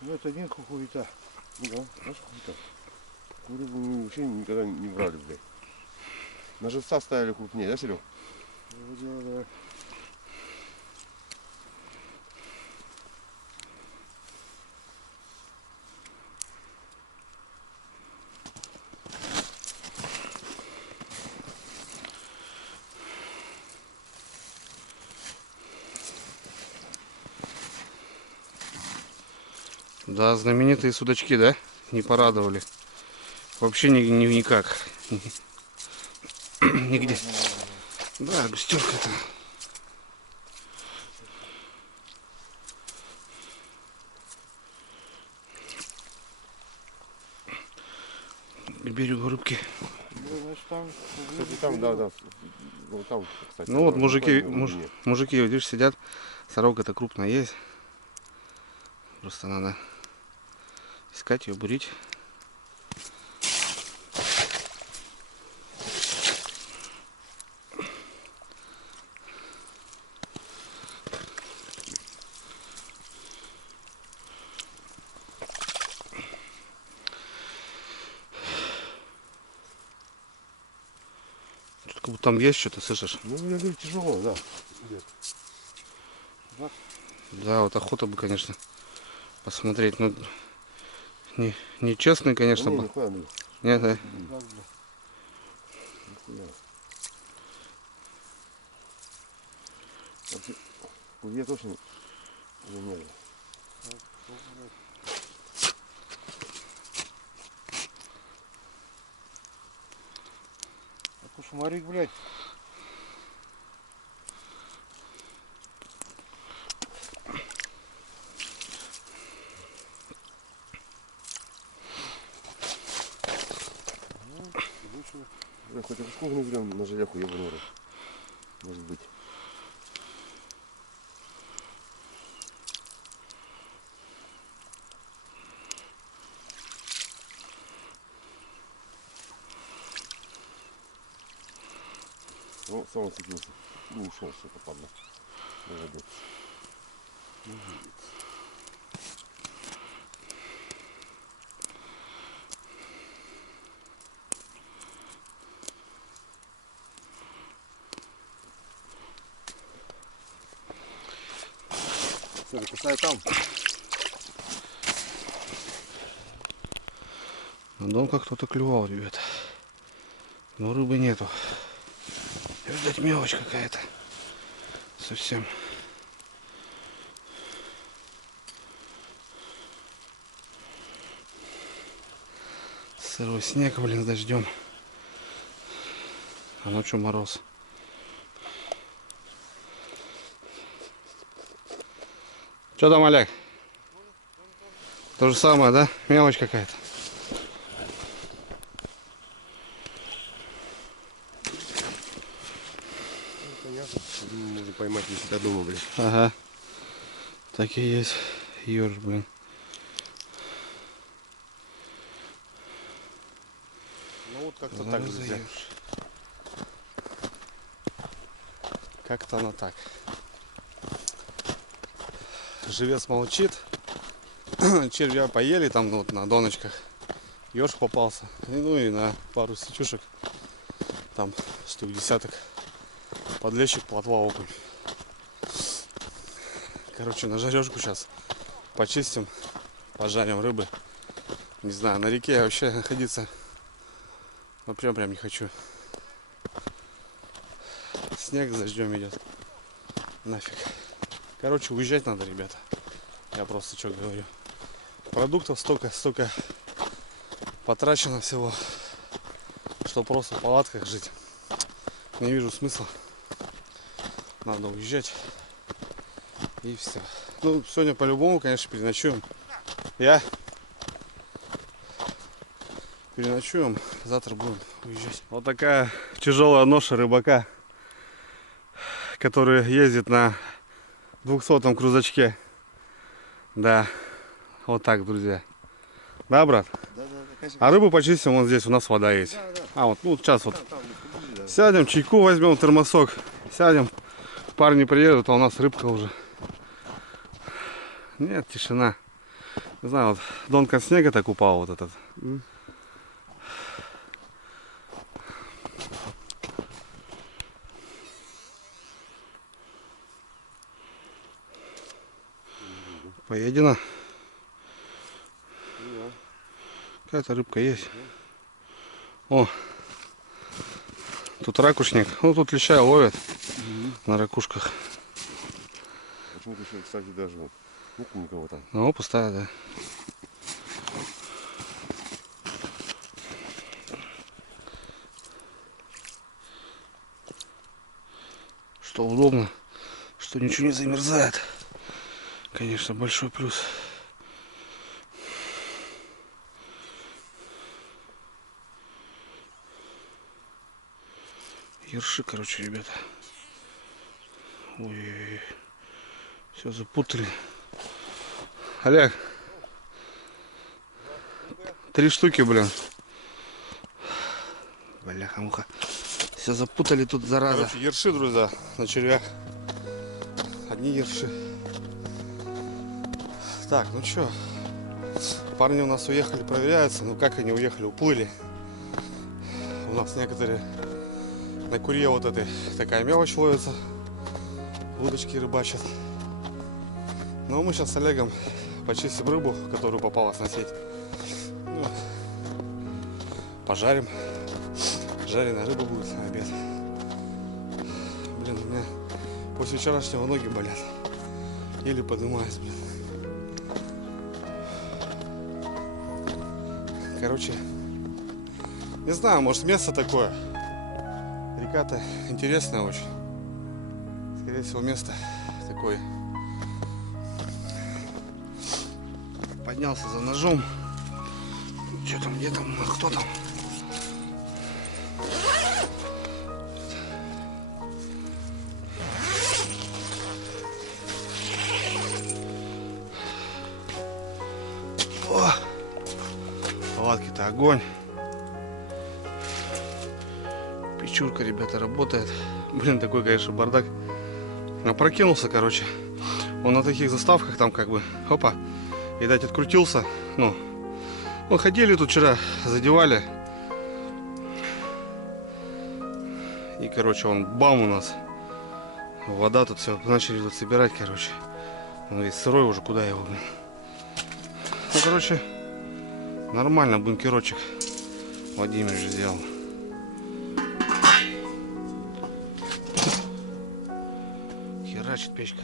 Ну это один хуета. Ну да, знаешь хуета. Куры мы вообще никогда не брали, блядь. На живца ставили крупнее, да, Серег? Да. Да, знаменитые судачки, да? Не порадовали. Вообще никак. Нигде. Да, густерка-то. К берегу рыбки. Кстати, там, да. Вот там, кстати. Ну вот мужики, видишь, сидят. Сорока-то крупная есть. Просто надо искать ее, бурить. Как будто там есть что-то, слышишь? Ну, я говорю, тяжело, да. Да, вот охота бы, конечно, посмотреть. Ну, не честный, конечно, Не, бы. нихуя, Андрей. Нет, да? Нихуя. Вообще, я точно не знаю. Кошмарик, блядь. Бля, хоть обшков не берем на желеху, ебаный рот. Может быть. Ну, сам отцепился. И ушел, сука, падла. Молодец. Все, кусаю там. На дом как кто-то клювал, ребята. Но рыбы нету. Видать, мелочь какая-то. Совсем. Сырой снег, блин, с дождем. А ночью мороз. Что там, Олег? То же самое, да? Мелочь какая-то. Понятно. Можно поймать, если до дома, блин. Ага. Так и есть. Ёж, блин. Ну вот как-то так, друзья. Как-то оно так. Живец молчит. Червя поели там вот на доночках. Ёж попался. Ну и на пару сетюшек. Там штук десяток. Подлещик, плотва, окунь. Короче, на жарежку сейчас почистим, пожарим рыбы. Не знаю, на реке я вообще находиться вообще прям не хочу. Снег с дождем идет. Нафиг. Короче, уезжать надо, ребята. Я просто что говорю. Продуктов столько потрачено всего, что просто в палатках жить. Не вижу смысла. Надо уезжать. И все. Ну, сегодня по-любому, конечно, переночуем. Переночуем. Завтра будем уезжать. Вот такая тяжелая ноша рыбака, который ездит на 200-м крузачке. Да. Вот так, друзья. Да, брат? Да, конечно. А рыбу почистим, вон здесь у нас вода есть. Да. А, вот, ну, сейчас вот Там, поближе, да. сядем, чайку возьмем, термосок. Сядем. Парни приедут, а у нас рыбка уже. Нет, тишина. Не знаю, вот Донка снега так упал вот этот. Поедина. Какая-то рыбка есть. О, тут ракушник. Ну, тут леща ловят на ракушках. Почему-то еще, кстати, даже нет никого там. Ну, пустая, да. Что удобно, что ничего не замерзает. Конечно, большой плюс. Ерши, короче, ребята. Ой, все запутали. Олег, 3 штуки, блин. Бляха-муха. Все запутали тут, зараза. Короче, ерши, друзья, на червях. Одни ерши. Так, ну чё, парни у нас уехали, проверяются. Ну как они уехали, уплыли. У нас некоторые На куре вот этой такая мелочь ловится. Удочки рыбачат. Но мы сейчас с Олегом почистим рыбу, которую попалась на сеть. Ну, пожарим. Жареная рыба будет на обед. Блин, у меня после вчерашнего ноги болят. Еле поднимаюсь, блин. Короче, не знаю, может место такое. Река-то интересная очень. Скорее всего, место такое. Поднялся за ножом. Что там, где там, кто там? О! Палатки-то огонь. Печурка, ребята, работает. Блин, такой, конечно, бардак. Опрокинулся, короче. Он на таких заставках там как бы, опа, видать, открутился. Ну, ходили тут вчера, задевали. И, короче, он бам у нас. Вода тут все, начали тут собирать, короче. Он весь сырой уже, куда его, блин. Ну, короче, нормально бункерочек Владимир же сделал. Херачит печка.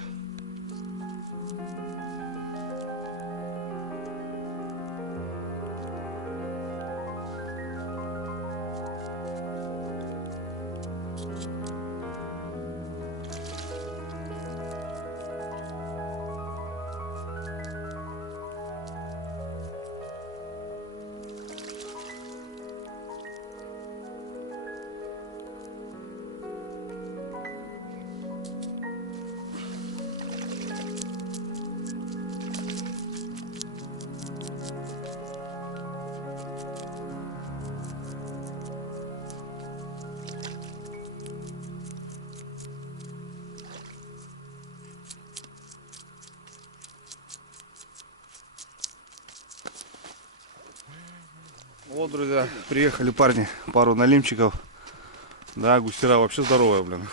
Вот, друзья, приехали парни, пару налимчиков. Да, густера вообще здоровая, блин.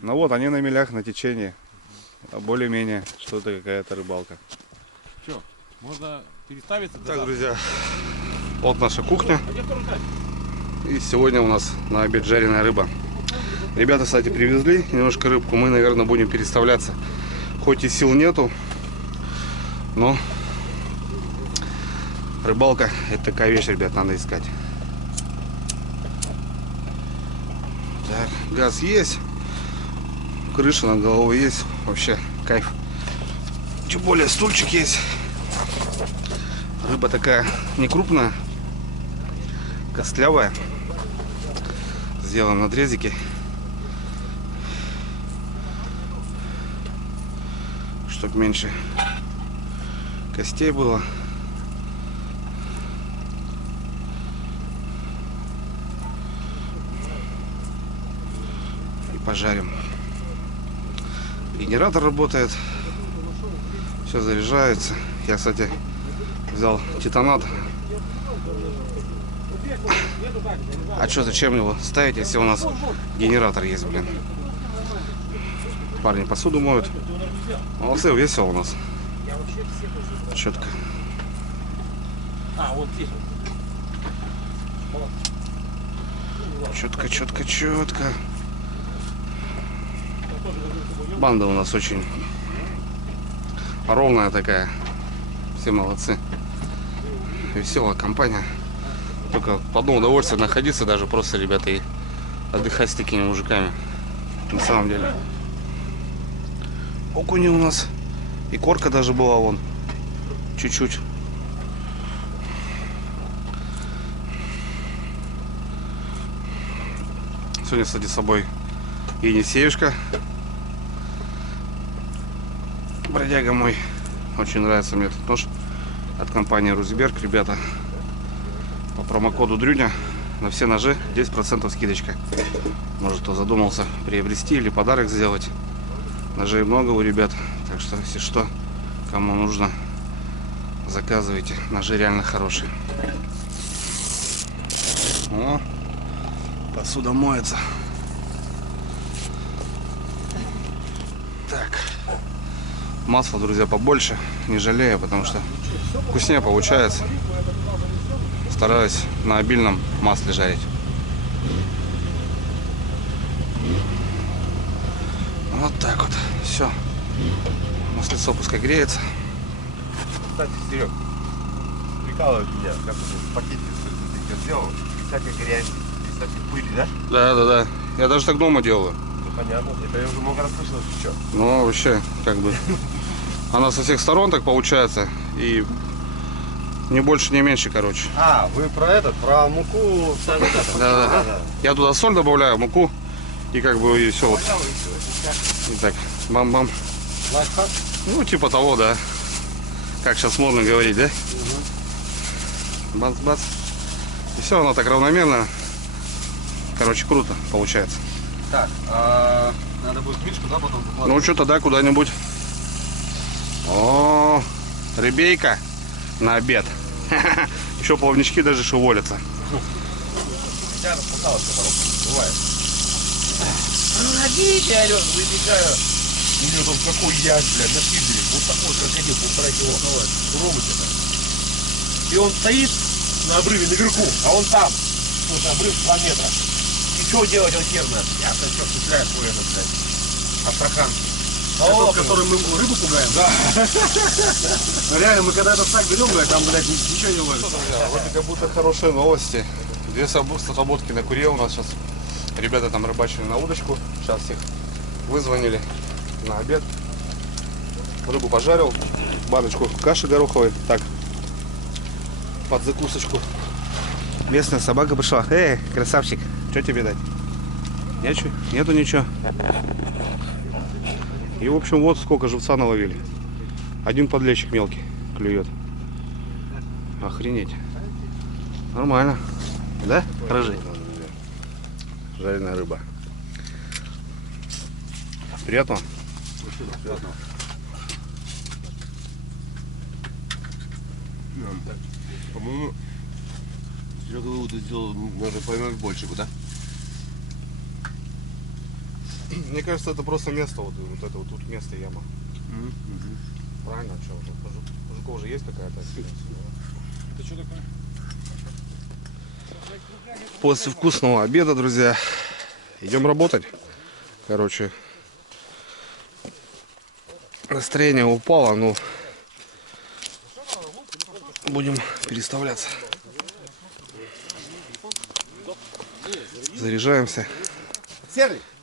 Ну вот, они на мелях, на течении. Более-менее, что-то какая-то рыбалка. Что, можно переставиться? Так, друзья, вот наша кухня. И сегодня у нас на обед жареная рыба. Ребята, кстати, привезли немножко рыбку. Мы, наверное, будем переставляться. Хоть и сил нету, но рыбалка — это такая вещь, ребят, надо искать. Так, газ есть, крыша над головой есть, вообще кайф. Тем более стульчик есть. Рыба такая не крупная, костлявая. Сделан надрезики, чтоб меньше костей было. Пожарим. Генератор работает, все заряжается. Я, кстати, взял титанат. А что, зачем его ставить, если у нас генератор есть, блин? Парни посуду моют. Молодцы, весело у нас. Четко. Четко, четко, четко. Банда у нас очень ровная такая. Все молодцы. Веселая компания. Только по одно удовольствие находиться даже просто, ребята, и отдыхать с такими мужиками. На самом деле. Окуни у нас. И корка даже была вон. Чуть-чуть. Сегодня, кстати, с собой Енисеюшка. Бродяга мой. Очень нравится мне этот нож от компании Русберг, ребята. По промокоду Дрюня на все ножи 10% скидочка. Может, кто задумался приобрести или подарок сделать. Ножей много у ребят, так что, если что, кому нужно, заказывайте. Ножи реально хорошие. О, Посуда моется. Так. Масла, друзья, побольше. Не жалею, потому что вкуснее получается. Стараюсь на обильном масле жарить. Вот так вот. Все. Маслицо пускай греется. Кстати, Серег, прикалывает меня, как в пакете ты сделал, всякой грязи, всякой пыли, да? Да. Я даже так дома делаю. Ну, понятно, это я уже много раз слышал, что. Ну, вообще, как бы, она со всех сторон так получается. И не больше, не меньше, короче. А, вы про муку сами. Да. Я туда соль добавляю, муку. И как бы, и все вот. И так, бам-бам. Лайфхак? Ну, типа того, да. Как сейчас модно говорить, да? Бац-бац. И все, оно так равномерно. Короче, круто получается. Так, надо будет мишку, да, потом покладывать? Ну, что-то, да, куда-нибудь. О, рыбейка на обед. Еще плавнички даже шевелятся. Я распасалась, потом бывает. Ну, надеюсь, я орёт, выбегаю. У него там какой яд, блядь, на фидере. Вот такой крокодил, 1,5 кило. Ромыч это. И он стоит на обрыве наверху, а он там. Вот обрыв 2 метра. И что делать, он хер знает. Я там что цепляю свой этот, блядь, астраханский. Тот, который мы рыбу пугаем? Да. Ну реально, мы когда этот сак берем, блядь, там, блядь, ничего не ловим. Друзья, вроде как будто хорошие новости. 2 сработки на куре у нас сейчас. Ребята там рыбачили на удочку. Сейчас их вызвонили на обед. Рыбу пожарил. Баночку каши гороховой. Так, под закусочку. Местная собака пришла. Эй, красавчик, что тебе дать? Ничего? Нету ничего. И, в общем, вот сколько живца наловили. Один подлещик мелкий клюет. Охренеть. Нормально. Да? Рыжий. Жареная рыба. Приятно? Приятно. По-моему, Серега выводы сделал, надо поймать больше, да? Мне кажется, это просто место, вот это вот тут место яма. Правильно, что? У жуков же есть какая-то. Это что такое? После вкусного обеда, друзья, идем работать. Короче, настроение упало, но будем переставляться. Заряжаемся.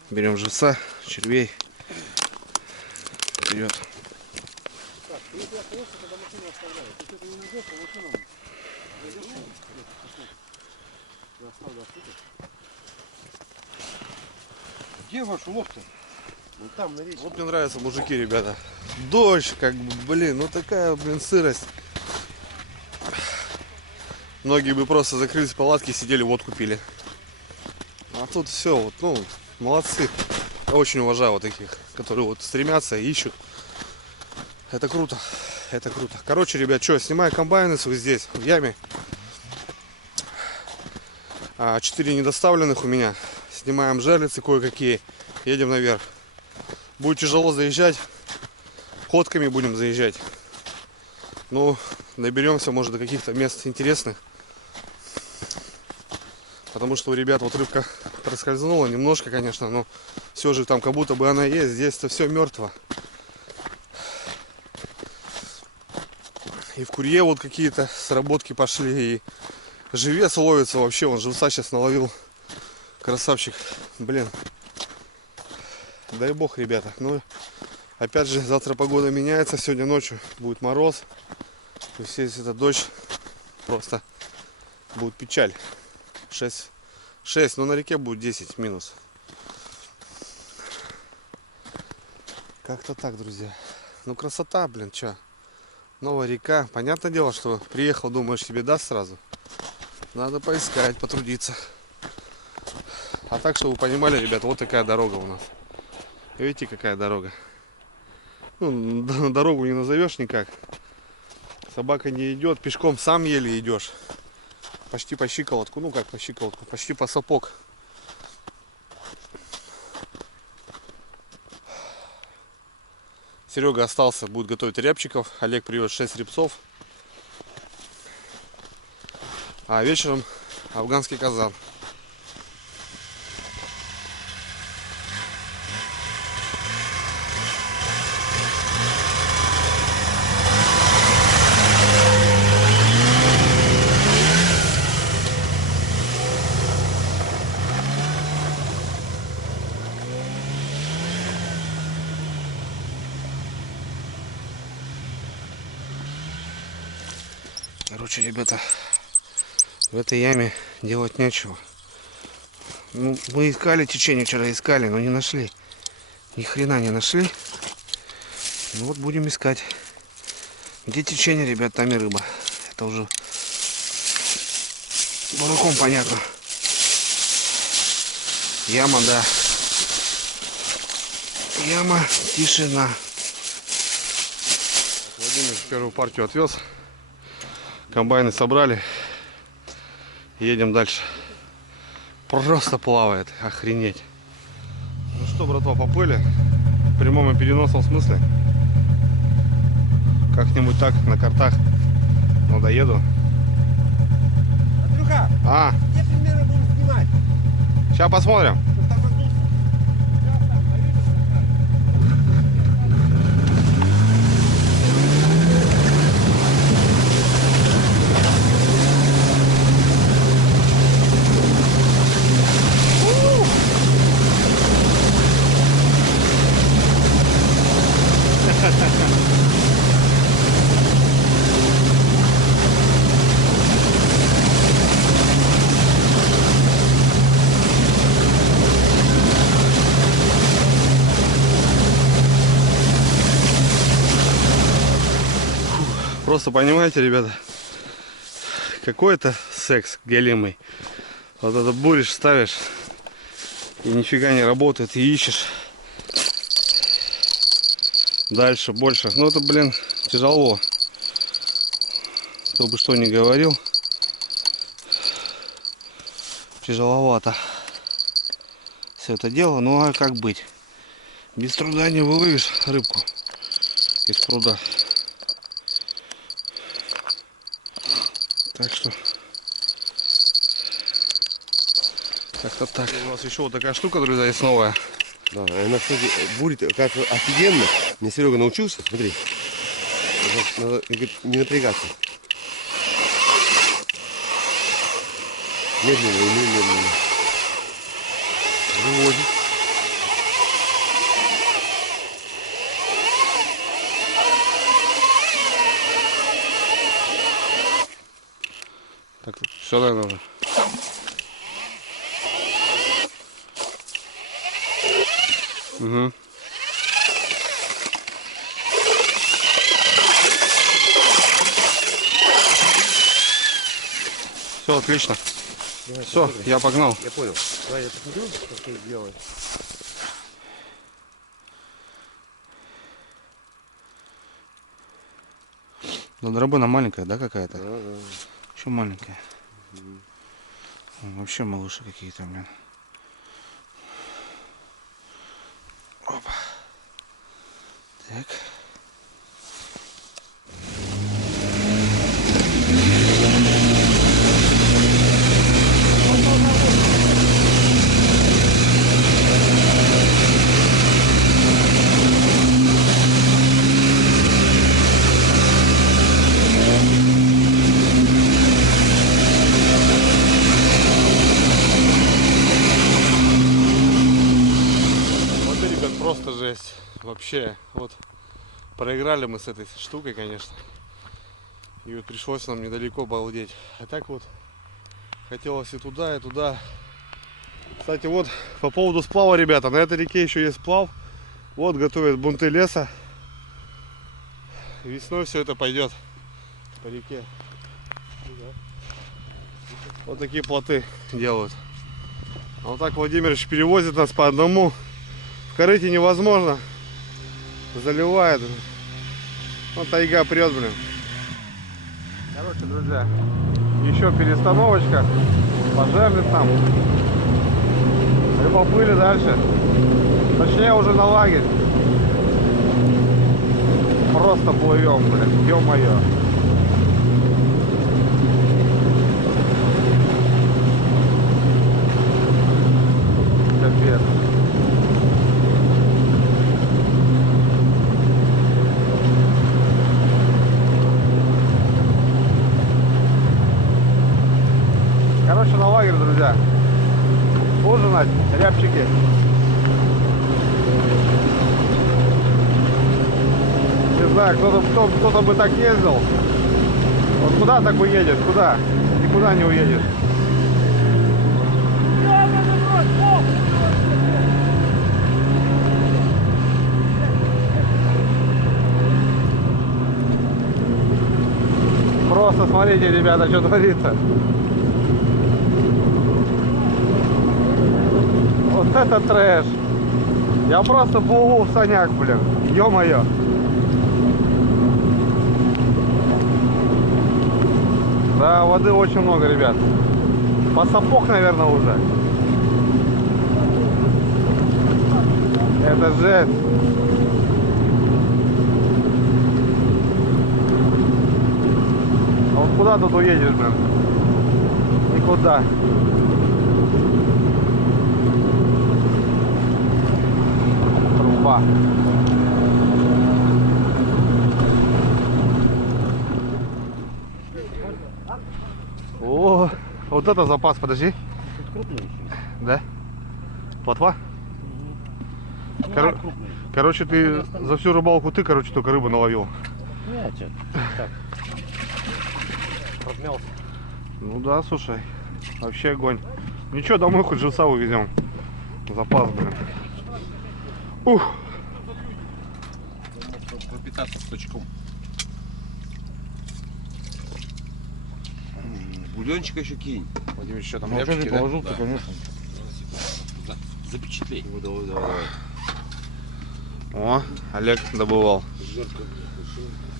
Берем живца, червей. Вперед. Где ваш улов-то? Ну там на речке. Вот мне нравятся мужики, ребята. Дождь, как бы, блин, ну такая, блин, сырость. Многие бы просто закрылись в палатке, сидели, водку пили. А тут все, вот, ну, молодцы. Я очень уважаю вот таких, которые вот стремятся, ищут. Это круто, это круто. Короче, ребят, что, снимаю комбайны свои здесь, в яме. 4 недоставленных у меня. Снимаем жерлицы кое-какие. Едем наверх. Будет тяжело заезжать. Ходками будем заезжать. Ну, доберемся, может, до каких-то мест интересных. Потому что у ребят вот рыбка проскользнула немножко, конечно, но все же там как будто бы она есть. Здесь-то все мертво. И в курье вот какие-то сработки пошли. И живец ловится вообще. Он живца сейчас наловил. Красавчик. Блин. Дай бог, ребята. Ну, опять же, завтра погода меняется. Сегодня ночью будет мороз. То есть, если это дождь, просто будет печаль. 6, но на реке будет 10 минус. Как-то так, друзья. Ну, красота, блин, чё. Новая река. Понятное дело, что приехал, думаешь, тебе даст сразу. Надо поискать, потрудиться. А так, чтобы вы понимали, ребят, вот такая дорога у нас. Видите, какая дорога? Ну, дорогу не назовешь никак. Собака не идет, пешком сам еле идешь. Почти по щиколотку, ну как по щиколотку, почти по сапог Серега остался, будет готовить рябчиков. Олег привез 6 рябцов. А вечером афганский казан. Короче, ребята, в этой яме делать нечего. Ну, мы искали течение, вчера искали, но не нашли. Ни хрена не нашли. Ну вот будем искать. Где течение, ребят, там и рыба. Это уже бураком понятно. Яма, да. Яма, тишина. Владимир первую партию отвез. Комбайны собрали. Едем дальше. Просто плавает. Охренеть. Ну что, братва, поплыли. В прямом и переносном смысле. Как-нибудь так на картах. Ну, доеду. Андрюха, А, где примерно будем снимать? сейчас посмотрим. Просто понимаете, ребята, какой-то секс голимый. Вот это буришь, ставишь, и нифига не работает, и ищешь дальше, больше. Ну это, блин, тяжело. Кто бы что ни говорил, тяжеловато все это дело. Ну а как быть? Без труда не выловишь рыбку из пруда. Так что как-то так. У нас еще вот такая штука, друзья, есть новая. Да, она, кстати, бурит, как офигенно. Мне Серега научился, смотри. Надо, говорит, не напрягаться. Медленно. Выводит. Так, все, наверное, уже. Угу. Все, отлично. Все, я погнал. Я понял. Давай я посмотрю, как я сделаю. Ну, драбына маленькая, да, какая-то? Да. Еще маленькая. Вообще малыши какие-то, блин. Опа. Так. Просто жесть. Вообще, вот проиграли мы с этой штукой, конечно. И вот пришлось нам недалеко балдеть. А так вот хотелось и туда, и туда. Кстати, вот по поводу сплава, ребята, на этой реке еще есть сплав. Вот готовят бунты леса. Весной все это пойдет по реке. Вот такие плоты делают. А вот так Владимирович перевозит нас по одному. В корыте невозможно. Заливает. Вот тайга прет, блин. Короче, друзья, еще перестановочка. Пожарный там. И поплыли дальше. Точнее, уже на лагерь. Просто плывем, блин, ё-моё. Капец. Короче, на лагерь, друзья. Ужинать, рябчики. Не знаю, кто-то бы так ездил. Вот куда так уедешь? Куда? Никуда не уедешь. Просто смотрите, ребята, что творится. Вот это трэш. Я просто плыву в санях, блин. Ё-моё. Да, воды очень много, ребят. По сапог, наверное, уже. Это жесть. А вот куда тут уедешь, блин? Никуда. Труба. О, вот это запас, подожди. Да? Плотва? Короче, ты за всю рыбалку только рыбу наловил. Нет, так. Размялся. Ну да, слушай, вообще огонь. Ничего, домой хоть живца увезем. Запас, блин. Ух. Пропитаться сточком. Бульончика еще кинь. Владимир, что там? Ну, что ты рябчики, да? положил, ты, конечно. Запечатлей. Давай. О, Олег добывал.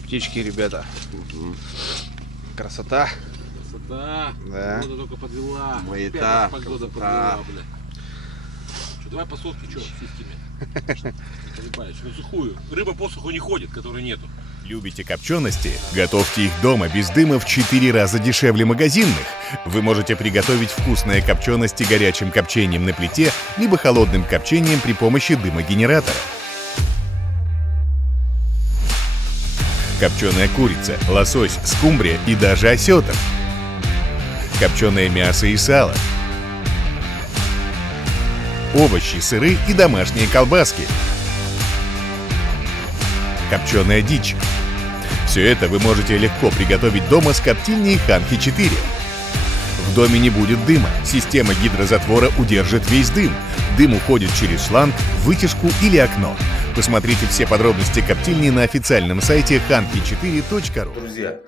Птички, ребята. Красота. Красота. Да. Погода только подвела. Маята. Опять погода подвела, бля. Что, давай по сотке, что, сиськами? Колебаешь, на сухую. Рыба по суху не ходит, которой нету. Любите копчености? Готовьте их дома без дыма в 4 раза дешевле магазинных. Вы можете приготовить вкусные копчености горячим копчением на плите, либо холодным копчением при помощи дымогенератора. Копченая курица, лосось, скумбрия и даже осетр. Копченое мясо и сало. Овощи, сыры и домашние колбаски. Копченая дичь. Все это вы можете легко приготовить дома с коптильней Ханки 4. В доме не будет дыма. Система гидрозатвора удержит весь дым. Дым уходит через шланг, вытяжку или окно. Посмотрите все подробности коптильни на официальном сайте hanki4.ru. Друзья,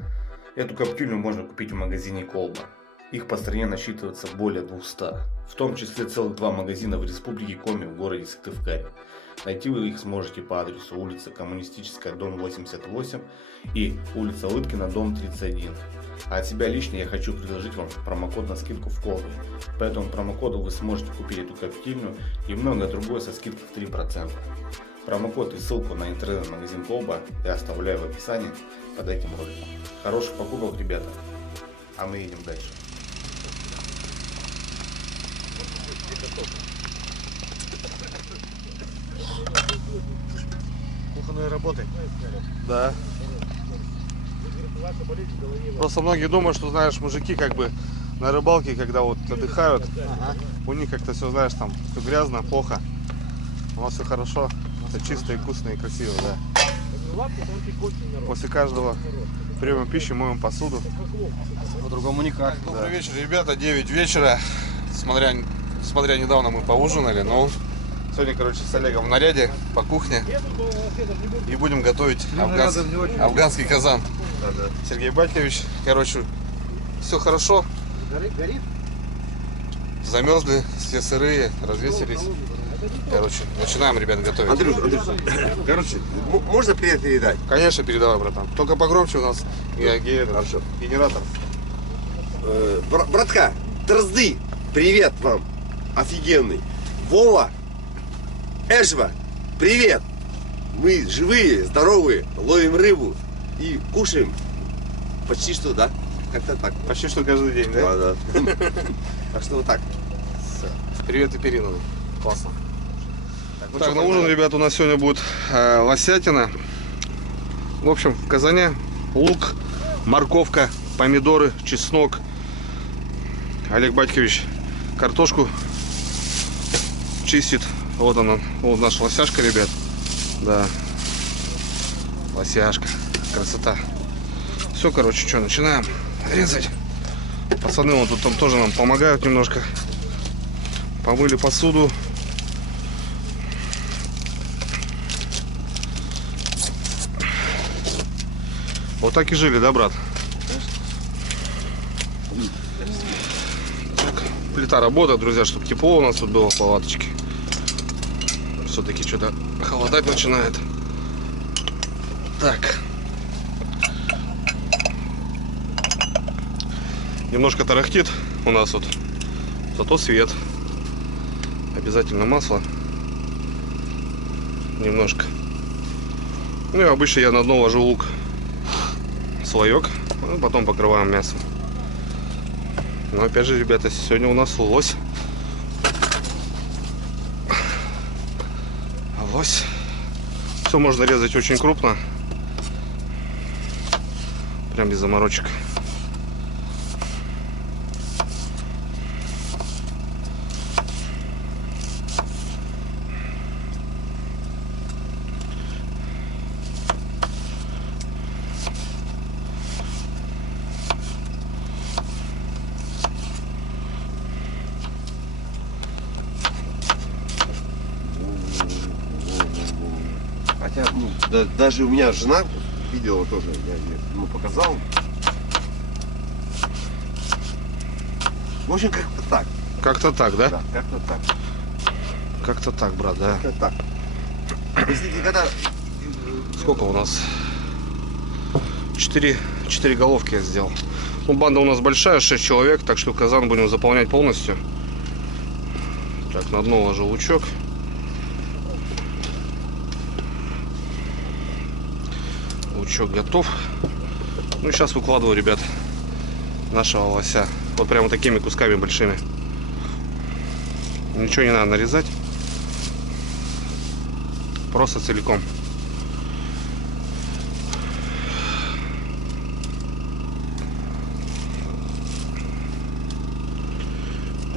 эту коптильню можно купить в магазине Колба. Их по стране насчитывается более 200. В том числе целых 2 магазина в республике Коми в городе Сыктывкаре. Найти вы их сможете по адресу улица Коммунистическая, дом 88 и улица Лыткина, дом 31. А от себя лично я хочу предложить вам промокод на скидку в Колбе. По этому промокоду вы сможете купить эту коптильню и многое другое со скидкой в 3%. Промокод и ссылку на интернет-магазин Колба я оставляю в описании под этим роликом. Хороших покупок, ребята. А мы едем дальше. Кухонные работы. Да. Просто многие думают, что, знаешь, мужики как бы на рыбалке, когда вот отдыхают, у них как-то все, знаешь, там все грязно, плохо. У нас все хорошо, все чисто и вкусно и красиво, да. После каждого приема пищи моем посуду. По-другому никак. Добрый вечер, ребята, 9 вечера. Смотря недавно мы поужинали, но сегодня, короче, с Олегом в наряде по кухне. И будем готовить афганский казан. Сергей Батькович, короче, все хорошо. Горит? Замерзли, все сырые, развесились. Короче, начинаем, ребят, готовить. Андрюш, короче, можно привет передать? Конечно, передавай, братан. Только погромче у нас генератор. Братка, Дрозды, привет вам, офигенный. Вова, Эжва, привет. мы живые, здоровые, ловим рыбу и кушаем почти что, да? Как-то так. Почти что каждый день, да? Да. Так что вот так. Привет и периноду. Классно. Ну Так, что, на ужин, погнали. ребят, у нас сегодня будет лосятина. В общем, в казане лук, морковка, помидоры, чеснок. Олег Батькович картошку чистит. Вот она, вот наша лосяшка, ребят. Да, лосяшка, красота. Все, короче, что, начинаем резать. Пацаны вот тут там тоже нам помогают немножко. Помыли посуду. Вот так и жили, да, брат? Так, плита работает, друзья, чтобы тепло у нас тут было в палаточке. Все-таки что-то холодать начинает. Так. Немножко тарахтит у нас вот. Зато свет. Обязательно масло. Немножко. Ну и обычно я на дно ложу лук. Слоек. Ну, потом покрываем мясом. Но опять же, ребята, сегодня у нас лось. Лось. Все можно резать очень крупно. Прям без заморочек. Хотя, ну, даже у меня жена видела тоже, я ей, ну, показал. В общем, как-то так. Как-то так, да? Да, как-то так. Как-то так, брат, да. Как-то так. Если ты когда... Сколько у нас? 4 головки я сделал. Ну, банда у нас большая, 6 человек, так что казан будем заполнять полностью. Так, на дно ложу лучок. Лучок готов. Ну, сейчас выкладываю, ребят, нашего лося. Вот прямо такими кусками большими. Ничего не надо нарезать. Просто целиком.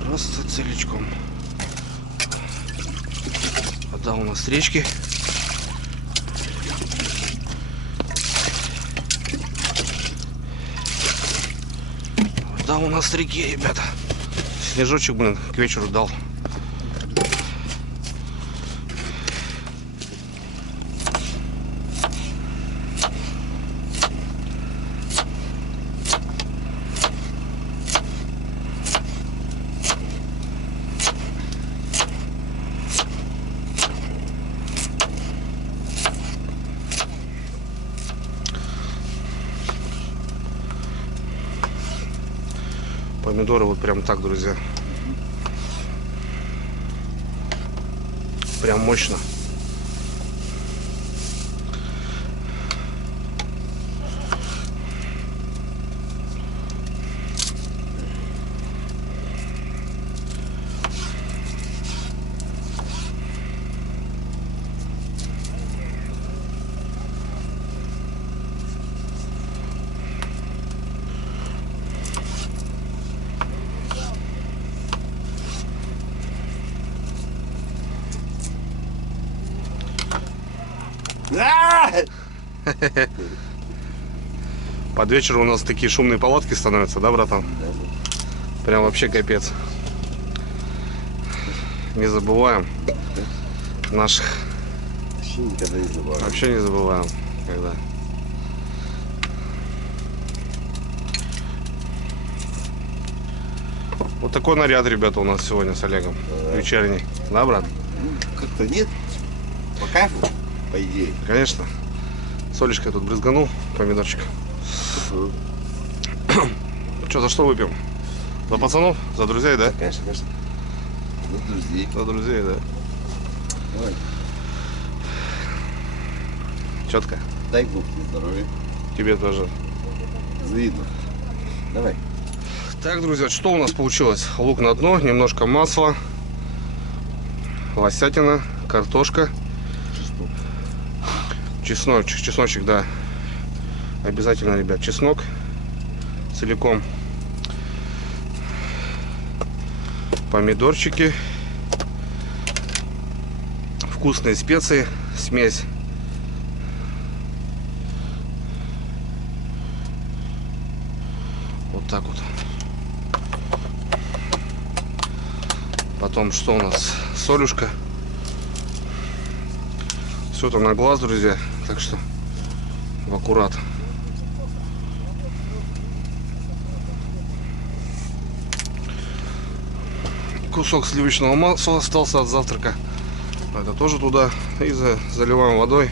Просто целиком. Вода у нас с речки. Вода у нас с реки, ребята. Снежочек, блин, к вечеру дал. Помидоры вот прям так, друзья. Прям мощно. Под вечер у нас такие шумные палатки становятся, да, братан? Прям вообще капец. Не забываем наших. Вообще никогда не забываю. Вообще не забываем. Когда. Вот такой наряд, ребята, у нас сегодня с Олегом. Вечерний. Да, брат? Как-то нет. По кайфу, по идее. Конечно. Солечкой тут брызганул, помидорчик. Что, за что выпьем? За пацанов? За друзей, да? Конечно, конечно. Ну, друзей. За друзей, да. Давай. Четко. Дай Бог тебе здоровья. Тебе тоже. Завидно. Давай. Так, друзья, что у нас получилось? Лук на дно, немножко масла, лосятина, картошка, чесночек, да. Обязательно, ребят, чеснок целиком. Помидорчики, вкусные специи, смесь. Вот так вот. Потом что у нас? Солюшка. Все это на глаз, друзья. Так что в аккурат. Кусок сливочного масла остался от завтрака. Это тоже туда. И заливаем водой.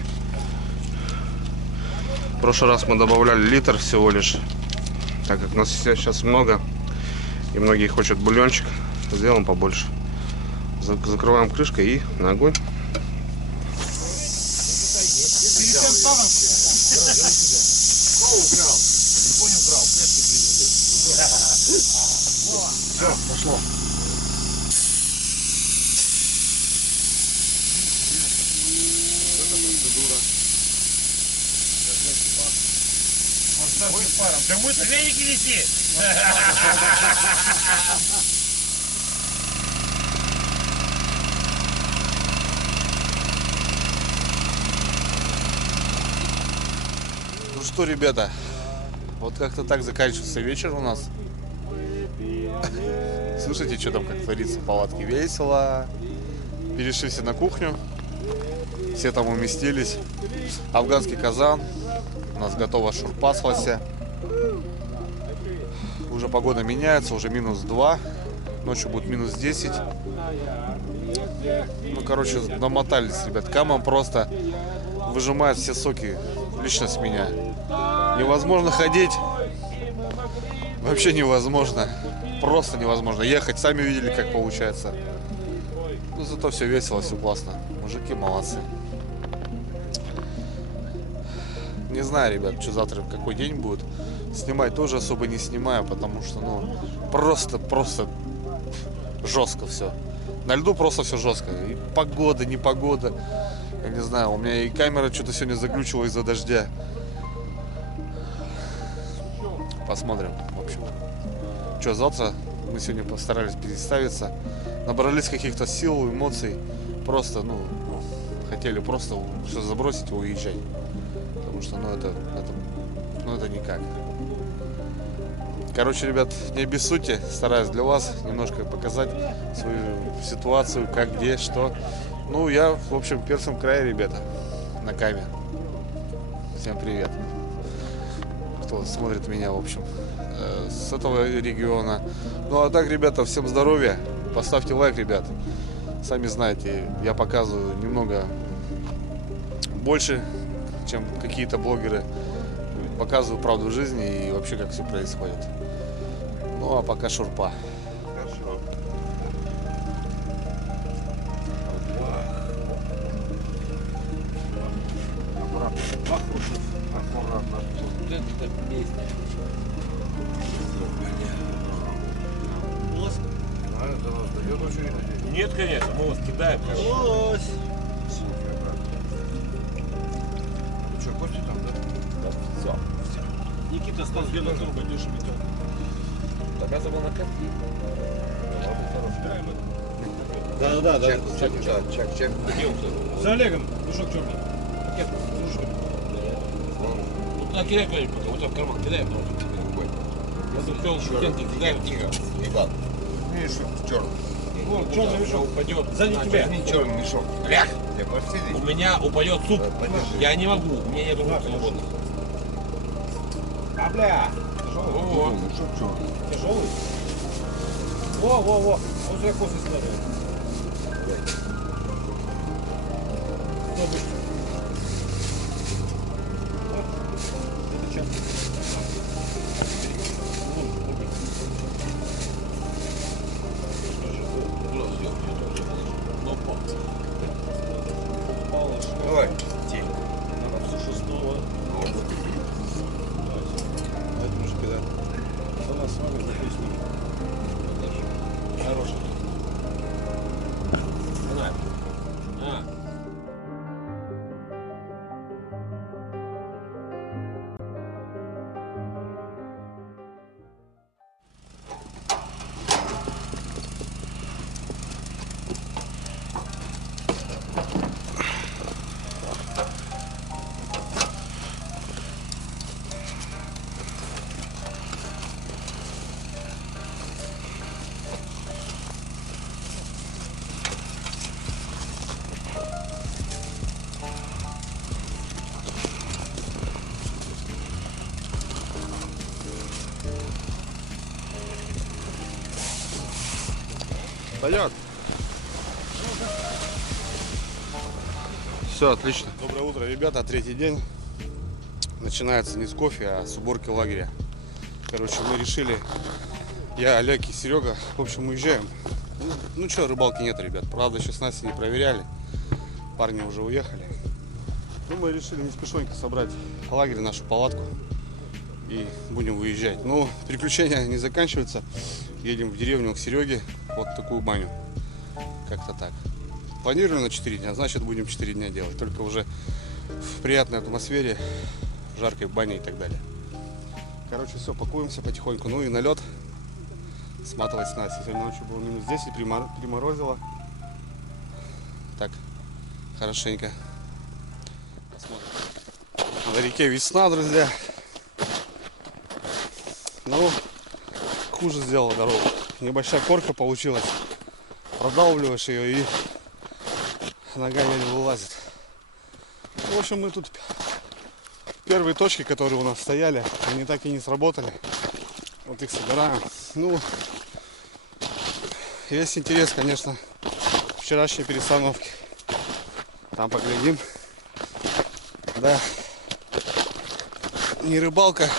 В прошлый раз мы добавляли литр всего лишь. Так как у нас сейчас много. И многие хотят бульончик. Сделаем побольше. Закрываем крышкой и на огонь. Все, пошло. Да мы-то веники неси. Ну что, ребята, вот как-то так заканчивается вечер у нас. Слышите, что там как творится в палатке? Весело. Перешли все на кухню. Все там уместились. Афганский казан. У нас готова шурпа с лося. Уже погода меняется, уже -2. Ночью будет -10. Ну, короче, намотались, ребят. Камон просто выжимает все соки лично с меня. Невозможно ходить. Вообще невозможно. Просто невозможно. Ехать, сами видели, как получается. Ну, зато все весело, все классно. Мужики молодцы. Не знаю, ребят, что завтра, какой день будет. Снимать тоже особо не снимаю, потому что, ну, просто жестко все. На льду просто все жестко. И погода, непогода. Я не знаю, у меня и камера что-то сегодня заглючила из-за дождя. Посмотрим, в общем. Что, завтра мы сегодня постарались переставиться. Набрались каких-то сил, эмоций. Просто, ну, хотели просто все забросить и уезжать. Потому что, ну, это никак. Короче, ребят, не обессудьте. Стараюсь для вас немножко показать свою ситуацию, как, где, что. Ну, я, в общем, в Пермском крае, ребята, на Каме. Всем привет. Кто смотрит меня, в общем, с этого региона. Ну, а так, ребята, всем здоровья. Поставьте лайк, ребят. Сами знаете, я показываю немного больше, чем какие-то блогеры. Показываю правду жизни и вообще, как все происходит. Ну, а пока шурпа. Хорошо. Нет, конечно, мы вас кидаем. Что, кости там, да? Все. Никита стал где-то трубой, держи метел. Тогда забыл на катки. Да. Чек. За Олегом, мешок черный. Пакет с ружками. Вот туда кидай кто-нибудь, вот в карман кидай, потом рукой. Я запел шутенки, кидай. Ебал. Видишь, в черном. Вон, черный мешок упадет. Сзади тебя. Черный мешок. Ляг. Я почти У меня упадет суп. Подержи. Я не могу, у меня нет рук свободных. А, бля! Во-во. Мешок черный. Тяжелый? Во! Вот я косы складываю. Это чем? Давай. Надо в сушу Стоят. Все, отлично. Доброе утро, ребята. Третий день. Начинается не с кофе, а с уборки лагеря. Короче, мы решили, я, Олег и Серега, в общем, уезжаем. Ну что, рыбалки нет, ребят. Правда, еще снасти не проверяли. Парни уже уехали. Ну, мы решили не спешонько собрать лагерь, нашу палатку. И будем выезжать. Но приключения не заканчиваются. Едем в деревню к Сереге. Вот такую баню. Как-то так. Планировали на 4 дня, значит будем 4 дня делать. Только уже в приятной атмосфере, в жаркой бане и так далее. Короче, все, пакуемся потихоньку. Ну и на лед сматывать снасти. Сегодня ночью было минус 10, приморозило. Так, хорошенько. Посмотрим. На реке весна, друзья. Ну, хуже сделала дорогу. Небольшая корка получилась. Продавливаешь ее и нога не вылазит. В общем, мы тут первые точки, которые у нас стояли, они так и не сработали. Вот их собираем. Ну, есть интерес, конечно, вчерашней перестановки. Там поглядим. Да, не рыбалка,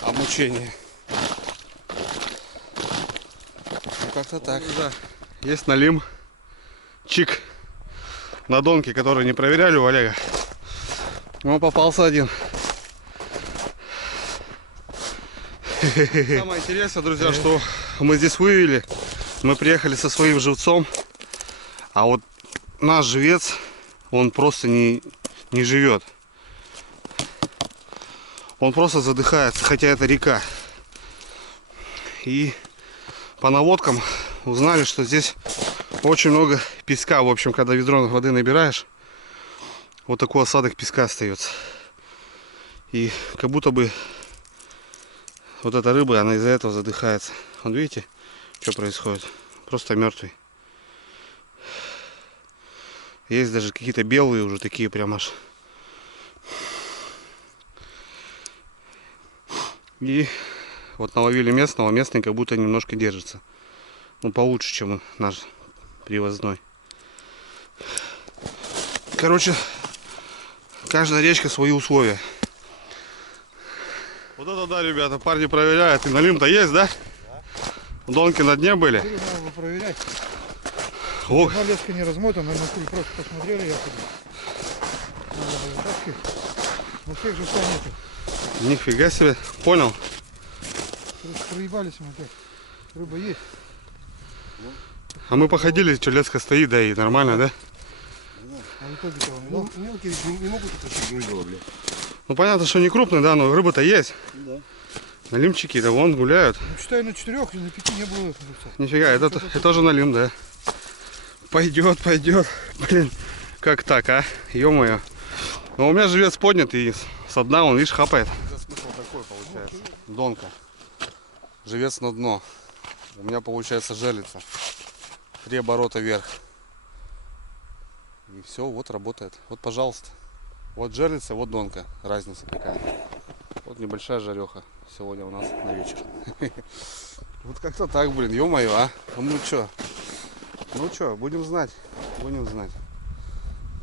а мучение. Ну, как-то так. Да. Есть налим. Чик. На донке, который не проверяли у Олега. Ну, попался один. Самое интересное, друзья, что мы здесь вывели. Мы приехали со своим живцом. А вот наш живец, он просто не живет. Он просто задыхается, хотя это река. И по наводкам узнали, что здесь очень много песка. В общем, когда ведро воды набираешь, вот такой осадок песка остается. И как будто бы вот эта рыба, она из-за этого задыхается. Вот видите, что происходит? Просто мертвый. Есть даже какие-то белые уже такие прям аж. И вот наловили местного, местный как будто немножко держится. Ну, получше, чем наш привозной. Короче, каждая речка свои условия. Вот это да, ребята, парни проверяют. И налим-то есть, да? Да. Донки на дне были? Надо проверять. Ох. Одна леска не размотана, на куль просто посмотрели, я туда. Надо вытаскивать. Но всех же нету. Нифига себе, понял. Проебались мы так. Рыба есть. А мы походили, что леска стоит, да, и нормально, да? А в итоге-то он Мелкие не могут утащить гульдова, блядь. Ну понятно, что не крупный, да, но рыба-то есть. Да. Налимчики, да, вон гуляют. Ну, считай, на 4 или на 5 не было живца. Нифига, это тоже налим, да. Пойдет, пойдет. Блин, как так, а? Ё-моё. Но у меня живец поднят, и со дна он, видишь, хапает. Смысл такой получается. Донка. Живец на дно. У меня получается желится. 3 оборота вверх. И все, вот работает. Вот, пожалуйста. Вот жерлица, вот донка. Разница какая. Вот небольшая жареха сегодня у нас на вечер. Вот как-то так, блин, ё-моё, а? Ну чё? Ну чё, будем знать. Будем знать.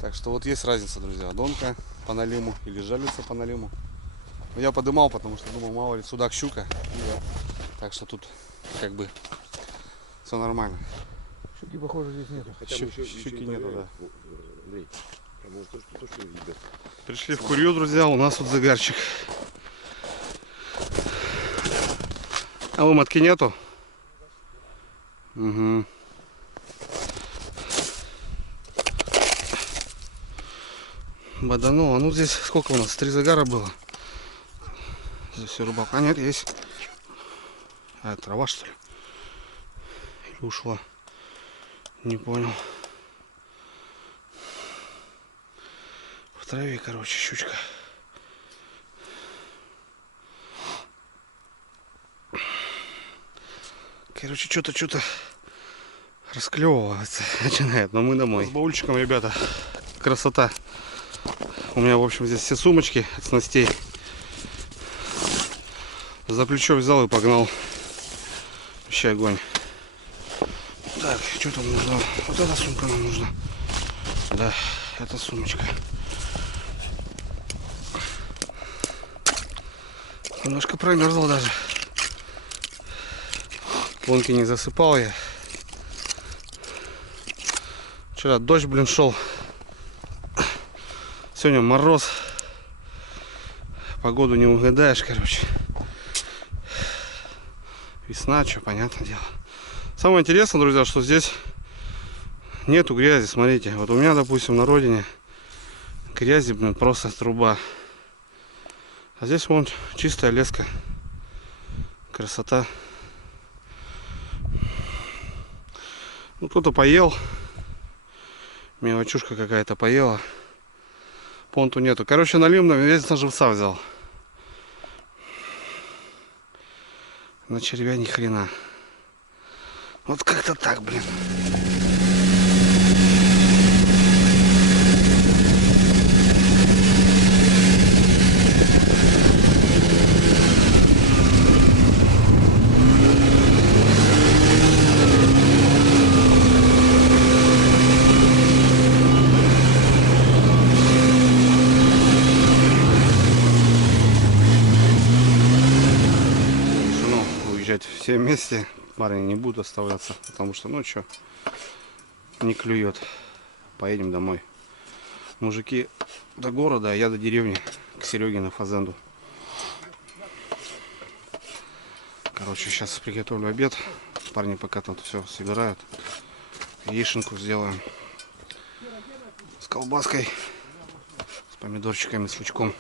Так что вот есть разница, друзья. Донка по налиму или жерлица по налиму. Но я подымал, потому что думал, мало ли, судак, щука. Так что тут как бы все нормально. Щуки, похоже, здесь нету. Щуки нету, да. Андрей, а может то, что видят. Пришли в Курью, друзья, у нас тут загарчик. А ломатки нету? Угу. Боданул. А ну здесь сколько у нас? 3 загара было. Здесь все рыбалка. А нет, есть. А, трава, что ли? Или ушла? Не понял. В траве, короче, щучка. Короче, что-то расклевываться начинает. Но мы домой. С баульчиком, ребята. Красота. У меня, в общем, здесь все сумочки от снастей. За плечо взял и погнал. Вообще огонь. Так, что там нужно? Вот эта сумка нам нужна. Да, эта сумочка. Немножко промерзла даже. Лунки не засыпал я. Вчера дождь, блин, шел. Сегодня мороз. Погоду не угадаешь, короче. Весна, что, понятное дело. Самое интересное, друзья, что здесь нету грязи. Смотрите, вот у меня, допустим, на родине грязи, блин, просто труба. А здесь вон чистая леска. Красота. Ну, кто-то поел. Мелочушка какая-то поела. Понту нету. Короче, налим, весь на живца взял. На червя ни хрена. Вот как-то так, блин. Все вместе, парни не будут оставляться, потому что, ну что, не клюет. Поедем домой. Мужики до города, а я до деревни, к Сереге на фазенду. Короче, сейчас приготовлю обед. Парни пока там все собирают. Яишенку сделаем с колбаской, с помидорчиками, с лучком.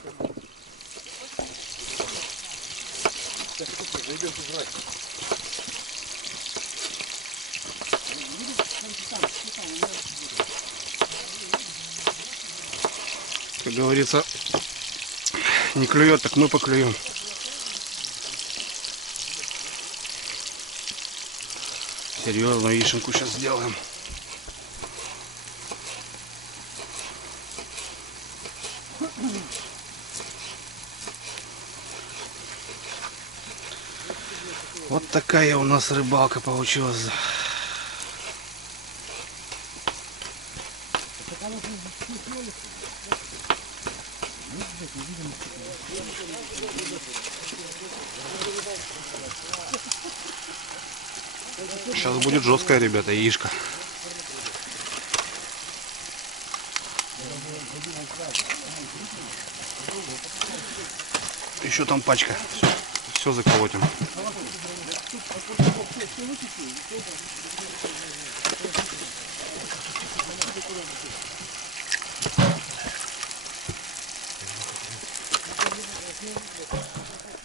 Как говорится, не клюет, так мы поклюем. Серьезную яишенку сейчас сделаем. Вот такая у нас рыбалка получилась. Сейчас будет жесткая, ребята, яишка. Еще там пачка. Все заколотим.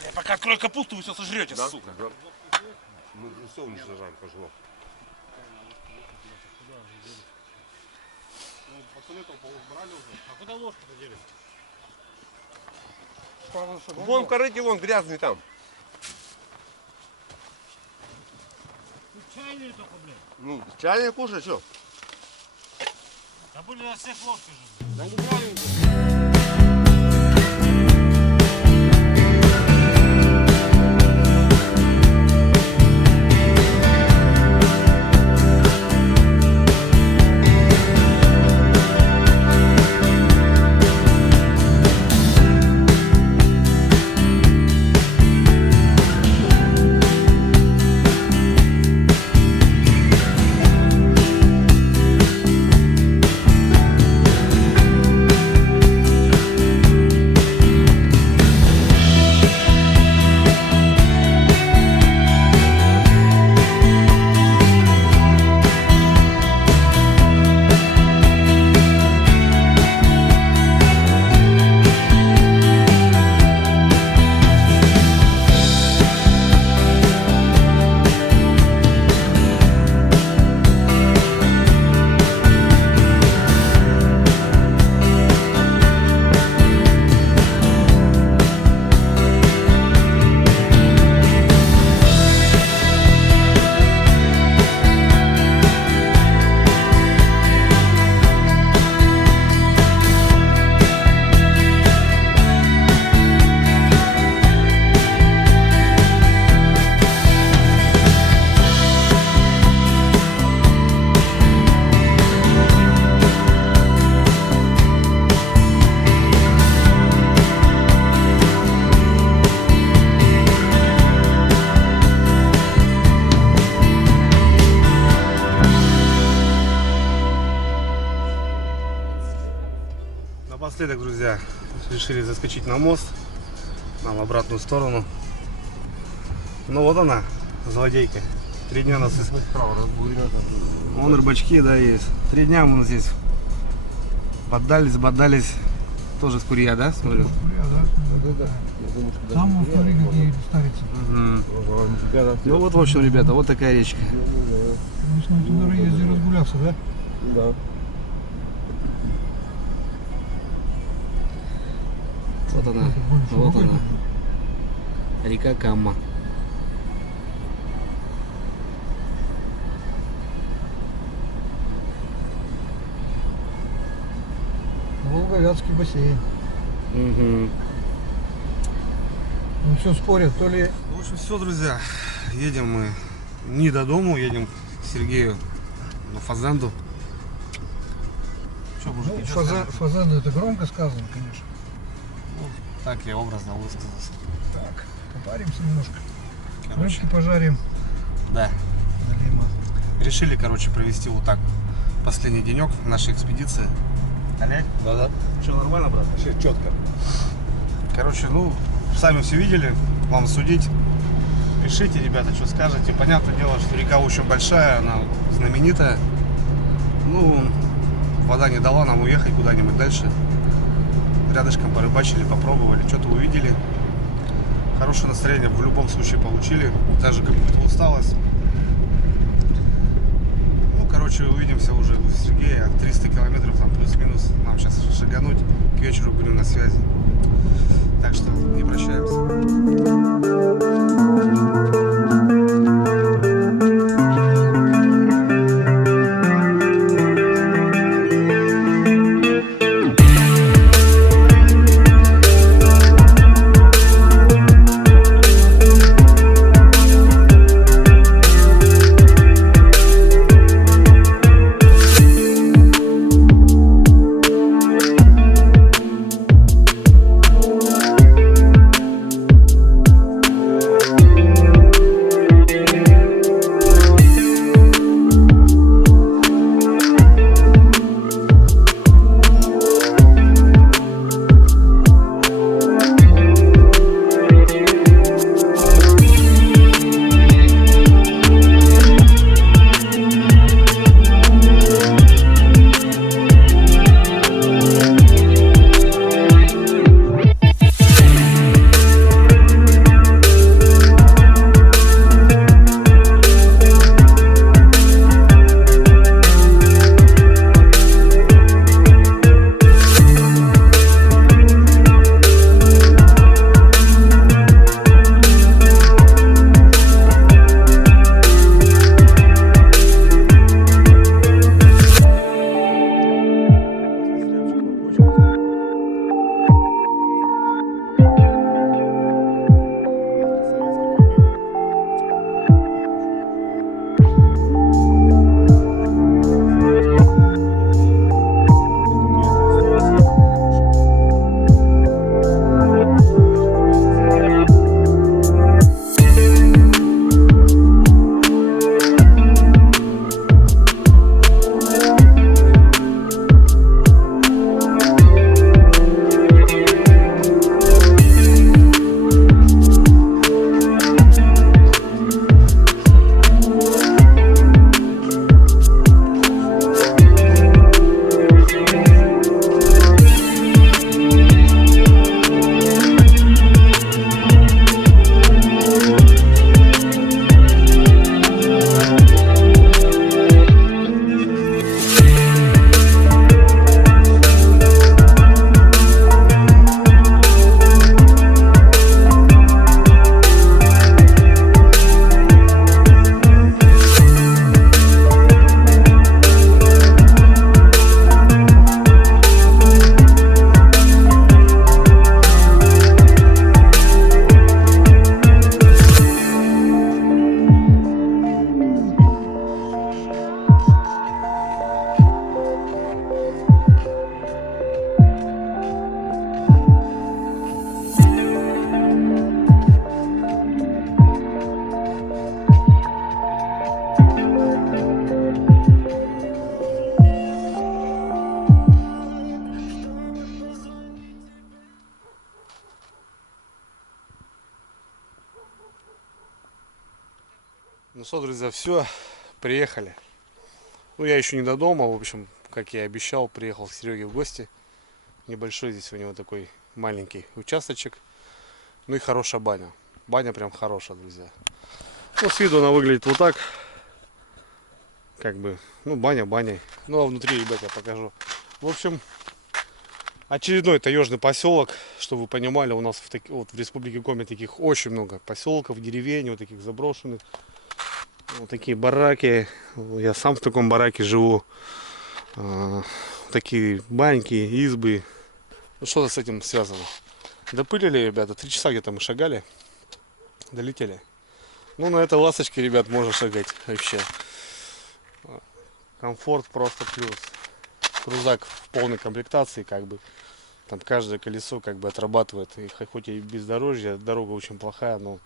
Я пока открою капусту, вы все сожрете, да? Сука. Да. Мы все уничтожаем, пошло. А куда ложку-то делись? Вон в корыте, вон грязный там. Чайные только, блядь. Ну, чайник кушай, что? Да были на всех ложки же. Да не правильно. Напоследок, друзья, решили заскочить на мост, в обратную сторону. Ну вот она, злодейка. 3 дня нас искали. Вон рыбачки, да, есть. 3 дня мы здесь бодались. Тоже с Курья, да, смотрю? Там смотри, какие старицы. Ну вот, в общем, ребята, вот такая речка. Мы с ним туда ездили, разгулялся, да? Да. Вот она, вот она. Река Камма. Волговятский бассейн. Угу. Ну все спорят, то ли В общем, все, друзья. Едем мы не до дому, едем к Сергею на фазенду. Что, мужики, что скажете? фазенду это громко сказано, конечно. Так я образно высказался. Так, попаримся немножко. Короче, Рыбки пожарим. да. Налима. Решили, короче, провести вот так последний денек нашей экспедиции. Олег? Да-да. Что, нормально, брат? Вообще четко. Короче, ну, сами все видели, вам судить. Пишите, ребята, что скажете. Понятное дело, что река очень большая, она знаменитая. Ну, вода не дала нам уехать куда-нибудь дальше. Рядышком порыбачили, попробовали, что-то увидели. Хорошее настроение в любом случае получили. Даже какую-то усталость. Ну, короче, увидимся уже у Сергея. 300 километров, там плюс-минус. Нам сейчас шагануть. К вечеру будем на связи. Так что не прощаемся. Что, друзья, все, приехали. Ну, я еще не до дома, в общем, как я и обещал, приехал к Сереге в гости. Небольшой здесь у него такой маленький участочек. Ну и хорошая баня. Баня прям хорошая, друзья. Ну, с виду она выглядит вот так. Как бы, ну, баня баней. Ну, а внутри, ребят, я покажу. В общем, очередной таежный поселок, чтобы вы понимали, у нас вот в Республике Коми таких очень много поселков, деревень, вот таких заброшенных. Вот такие бараки. Я сам в таком бараке живу. Такие баньки, избы. Ну, что-то с этим связано. Допылили, ребята, 3 часа где-то мы шагали. Долетели. Ну, на этой ласточке, ребят, можно шагать вообще. Комфорт просто плюс. Крузак в полной комплектации, как бы. Там каждое колесо как бы отрабатывает. И хоть и бездорожье, дорога очень плохая, но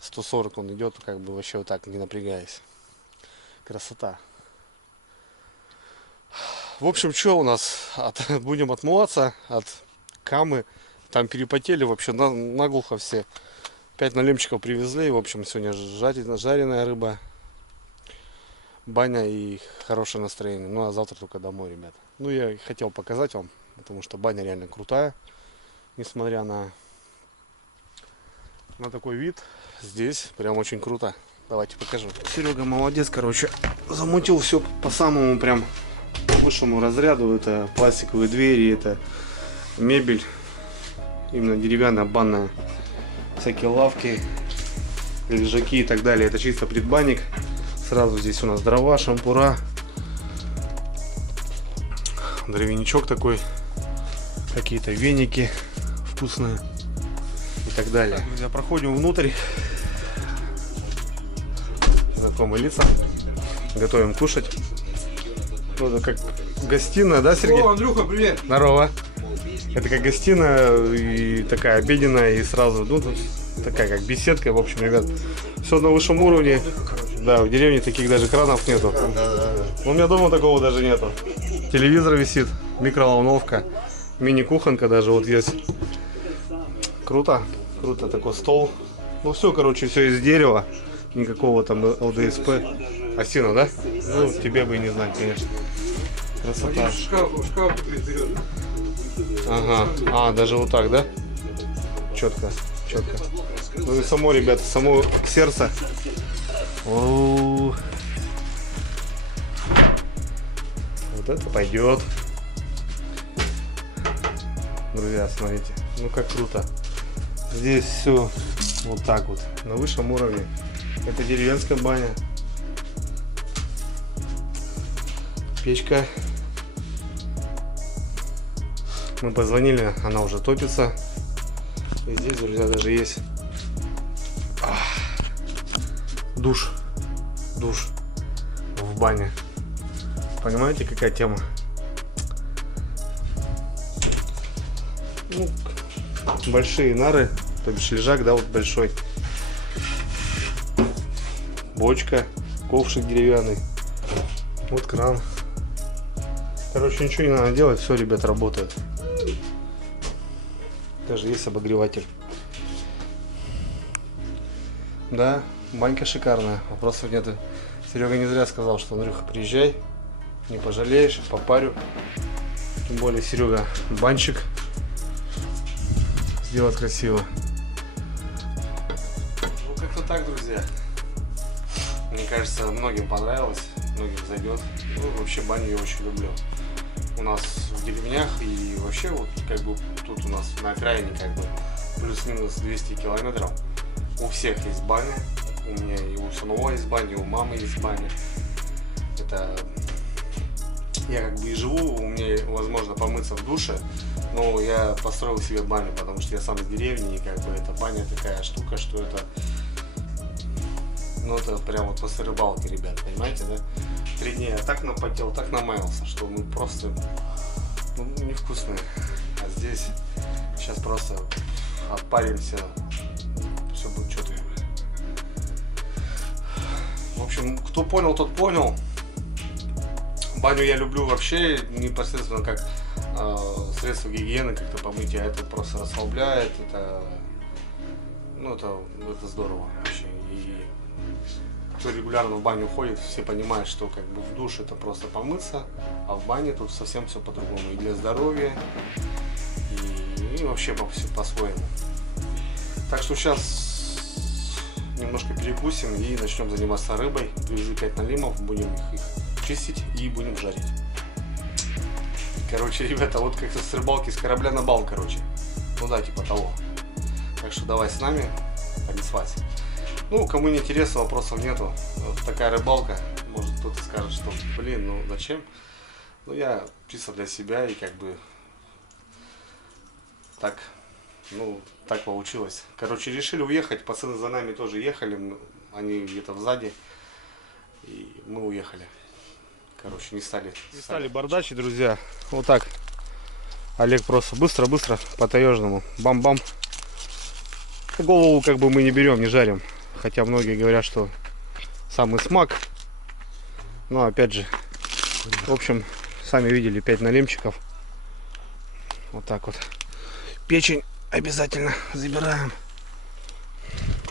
140 он идет, как бы вообще вот так, не напрягаясь. Красота. В общем, что у нас? Будем отмываться от Камы. Там перепотели вообще наглухо все. 5 налимчиков привезли. В общем, сегодня жареная рыба, баня и хорошее настроение. Ну, а завтра только домой, ребят. Ну, я хотел показать вам, потому что баня реально крутая. Несмотря на такой вид, здесь прям очень круто. Давайте покажу. Серега молодец, короче, замутил все по самому прям высшему разряду. Это пластиковые двери, это мебель, именно деревянная, банная, всякие лавки, лежаки и так далее. Это чисто предбанник. Сразу здесь у нас дрова, шампура, дровяничок такой, какие-то веники вкусные и так далее. Так, друзья, проходим внутрь. Знакомые лица. Готовим кушать. Вот это как гостиная, да, Сергей? О, Андрюха, привет! Здорово. Это как гостиная и такая обеденная, и сразу, ну, тут такая как беседка, в общем, ребят. Все на высшем уровне. Да, в деревне таких даже кранов нету. У меня дома такого даже нету. Телевизор висит, микроволновка, мини-кухонка даже вот есть. Круто, круто, такой стол. Ну все, короче, все из дерева. Никакого там ЛДСП. Осина, да? Ну, тебе бы и не знать, конечно. Красота. Шкаф вперед. Ага, даже вот так, да? Четко, четко. Ну и само, ребята, само сердце. О-о-о. Вот это пойдет. Друзья, смотрите, ну как круто. Здесь все вот так вот, на высшем уровне. Это деревенская баня. Печка. Мы позвонили, она уже топится. И здесь, друзья, даже есть душ в бане. Понимаете, какая тема? Ну, большие нары, то бишь лежак, да, вот большой. Бочка, ковшик деревянный. Вот кран. Короче, ничего не надо делать, все, ребят, работает. Даже есть обогреватель. Да, банька шикарная, вопросов нет. Серега не зря сказал, что Андрюха, приезжай, не пожалеешь, попарю. Тем более Серега банщик сделать красиво. Ну как-то так, друзья. Мне кажется, многим понравилось, многим зайдет. Ну, вообще баню я очень люблю. У нас в деревнях и вообще вот как бы тут у нас на окраине как бы плюс-минус 200 километров. У всех есть баня. У меня и у самого есть баня, и у мамы есть баня. Это я как бы и живу, у меня возможно помыться в душе, но я построил себе баню, потому что я сам из деревни, и как бы эта баня такая штука, что это, ну это прям вот после рыбалки, ребят, понимаете, да? 3 дня я так напотел, так намаялся, что мы просто, ну, невкусные. А здесь сейчас просто отпаримся, все будет четко. В общем, кто понял, тот понял. Баню я люблю вообще непосредственно как средство гигиены, как-то помыть, а это просто расслабляет, это, ну, это здорово вообще. И кто регулярно в баню ходит, все понимают, что как бы в душ это просто помыться, а в бане тут совсем все по-другому. И для здоровья, и вообще по-своему. Так что сейчас немножко перекусим и начнем заниматься рыбой. Привезли 5 налимов, будем их чистить и будем жарить. Короче, ребята, вот как с рыбалки с корабля на бал, короче. Ну да, типа того. Так что давай с нами, понеслась. Ну, кому не интересно, вопросов нету. Вот такая рыбалка. Может кто-то скажет, что блин, ну зачем? Ну я чисто для себя и как бы так, ну, так получилось. Короче, решили уехать. Пацаны за нами тоже ехали. Они где-то сзади. И мы уехали. Короче, не стали бардачить, друзья. Вот так. Олег просто быстро-быстро по-таежному. Бам-бам. Голову как бы мы не берем, не жарим. Хотя многие говорят, что самый смак. Но опять же, в общем, сами видели 5 налимчиков. Вот так вот. Печень обязательно забираем.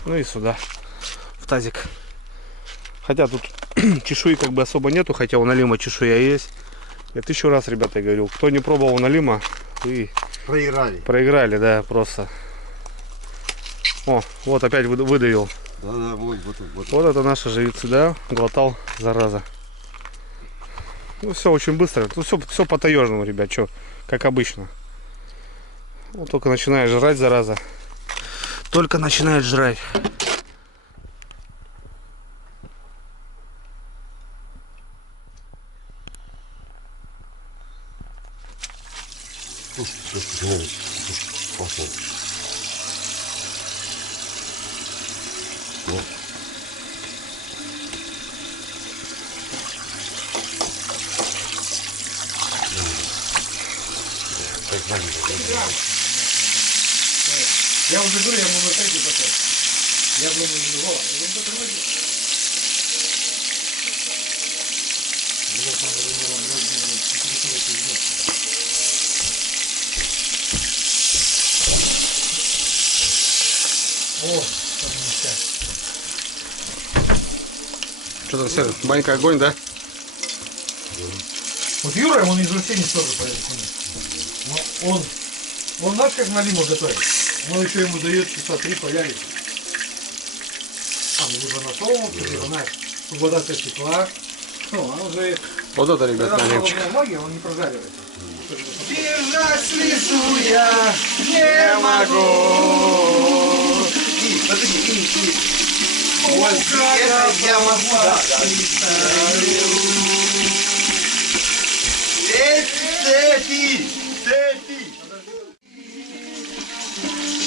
Ну и сюда, в тазик. Хотя тут чешуи как бы особо нету, хотя у налима чешуя есть. Я 1000 раз, ребята, говорил, кто не пробовал налима, вы проиграли, да, просто. О, вот опять выдавил. Да, Вот это наши живицы, да, глотал, зараза. Ну все очень быстро, тут все по-таежному, ребят, что, как обычно. Вот только начинаешь жрать, зараза. Только начинаешь жрать. пошел. Вот. Я уже говорю, я буду на потом. Я думаю, его. Что там, Серый, банька огонь, да? Вот Юра, он из России тоже поэтому. Но он знаешь, как налиму готовит? Он еще ему дает часа 3 повярить. Там либо на солнце, либо, знаешь, чтобы вода вся текла. Ну, а уже... Вот это, ребят, налимчик. Магия, он не прожаривается. Бежать слезу я не могу. Подожди. Я могу, да. Цепи.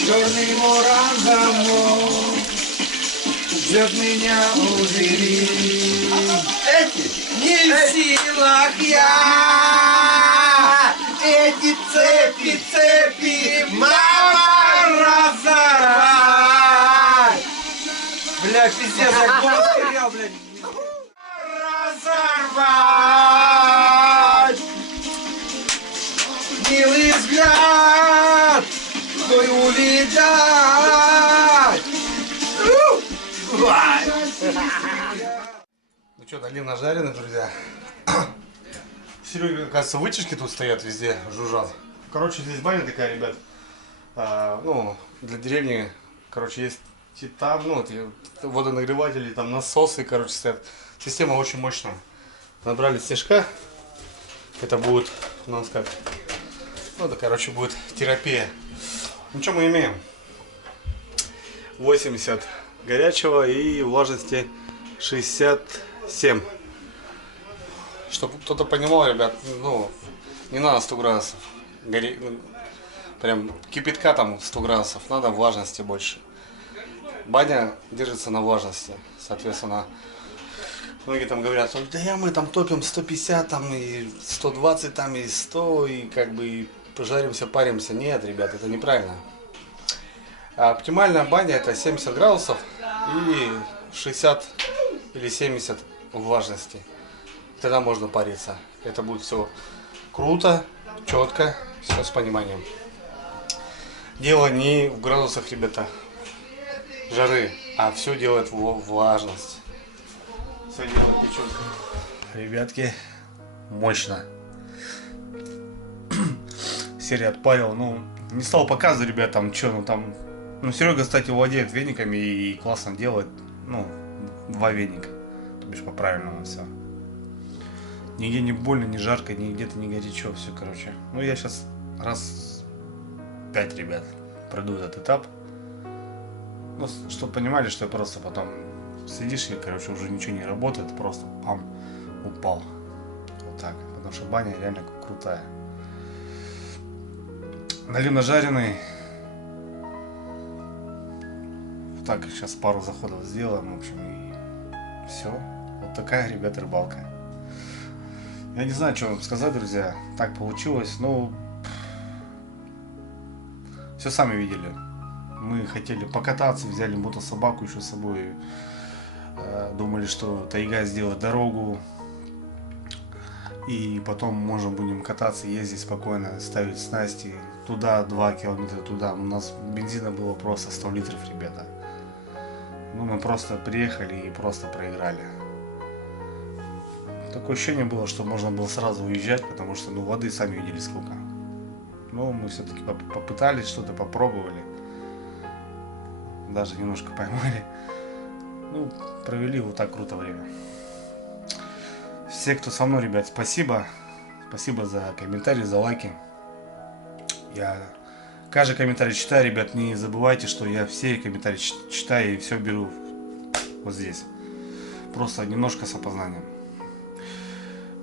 Черный оранжевый ждет меня у двери. Не в силах я эти цепи, мама, разорвать. Бля, пиздец, я голос терял, блядь. Разорвать. Милый взгляд твой увидать. Ну что, налим нажарены, друзья. Серега, кажется, вытяжки тут стоят везде, жужжат. Короче, здесь баня такая, ребят. Ну, для деревни, короче, есть титан, ну, эти водонагреватели, там насосы, короче, стоят. Система очень мощная. Набрали снежка. Это будет у нас как, ну, это, короче, будет терапия. Ну, что мы имеем? 80 горячего и влажности 67. Чтобы кто-то понимал, ребят, ну, не надо 100 градусов. Прям кипятка там 100 градусов, надо влажности больше. Баня держится на влажности, соответственно. Многие там говорят, да мы там топим 150, там и 120, там и 100, и как бы и пожаримся, паримся. Нет, ребят, это неправильно. А оптимальная баня это 70 градусов и 60 или 70 влажности. Тогда можно париться. Это будет все круто, четко, все с пониманием. Дело не в градусах, ребята, жары, а все делает влажность. Все делает печенка. Ребятки, мощно. Серия отпарил, ну, не стал показывать, ребят, там, что, ну, там, ну, Серега, кстати, владеет вениками и классно делает, ну, 2 веника, то бишь по-правильному все. Нигде не больно, не жарко, ни где-то не горячо, все, короче. Ну, я сейчас раз 5, ребят, пройду этот этап. Ну, чтобы понимали, что я просто потом сидишь и, короче, уже ничего не работает, просто пам, упал. Вот так, потому что баня реально крутая. Налим нажаренный. Так, сейчас пару заходов сделаем, в общем, и все. Вот такая, ребят, рыбалка. Я не знаю, что вам сказать, друзья. Так получилось, ну, все сами видели. Мы хотели покататься, взяли мотособаку еще с собой. Думали, что тайга сделает дорогу. И потом можем будем кататься, ездить спокойно, ставить снасти. Туда 2 километра, туда. У нас бензина было просто 100 литров, ребята. Ну, мы просто приехали и просто проиграли. Такое ощущение было, что можно было сразу уезжать, потому что, ну, воды сами видели сколько. Но мы все-таки попытались, что-то попробовали. Даже немножко поймали. Ну, провели вот так круто время. Все, кто со мной, ребят, спасибо. Спасибо за комментарии, за лайки. Я каждый комментарий читаю, ребят. Не забывайте, что я все комментарии читаю и все беру вот здесь. Просто немножко с опознанием.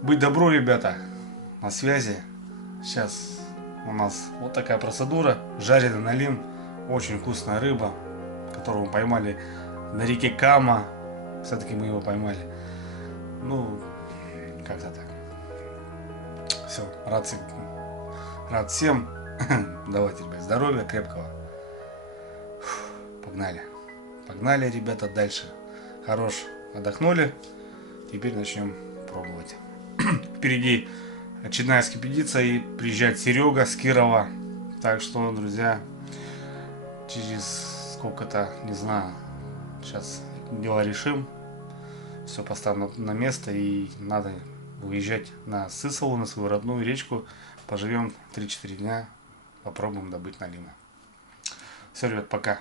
Быть добро, ребята. На связи. Сейчас у нас вот такая процедура. Жареный налим. Очень вкусная рыба, которую мы поймали на реке Кама. Все-таки мы его поймали. Ну, как-то так. Все, рад всем. Давайте, ребят, здоровья крепкого. Погнали. Погнали, ребята, дальше. Хорош, отдохнули. Теперь начнем пробовать. Впереди очередная экспедиция, и приезжает Серега с Кирова. Так что, друзья, через сколько-то, не знаю, сейчас дела решим. Все поставим на место, и надо выезжать на Сысолу, на свою родную речку. Поживем 3-4 дня, попробуем добыть налима. Все, ребят, пока.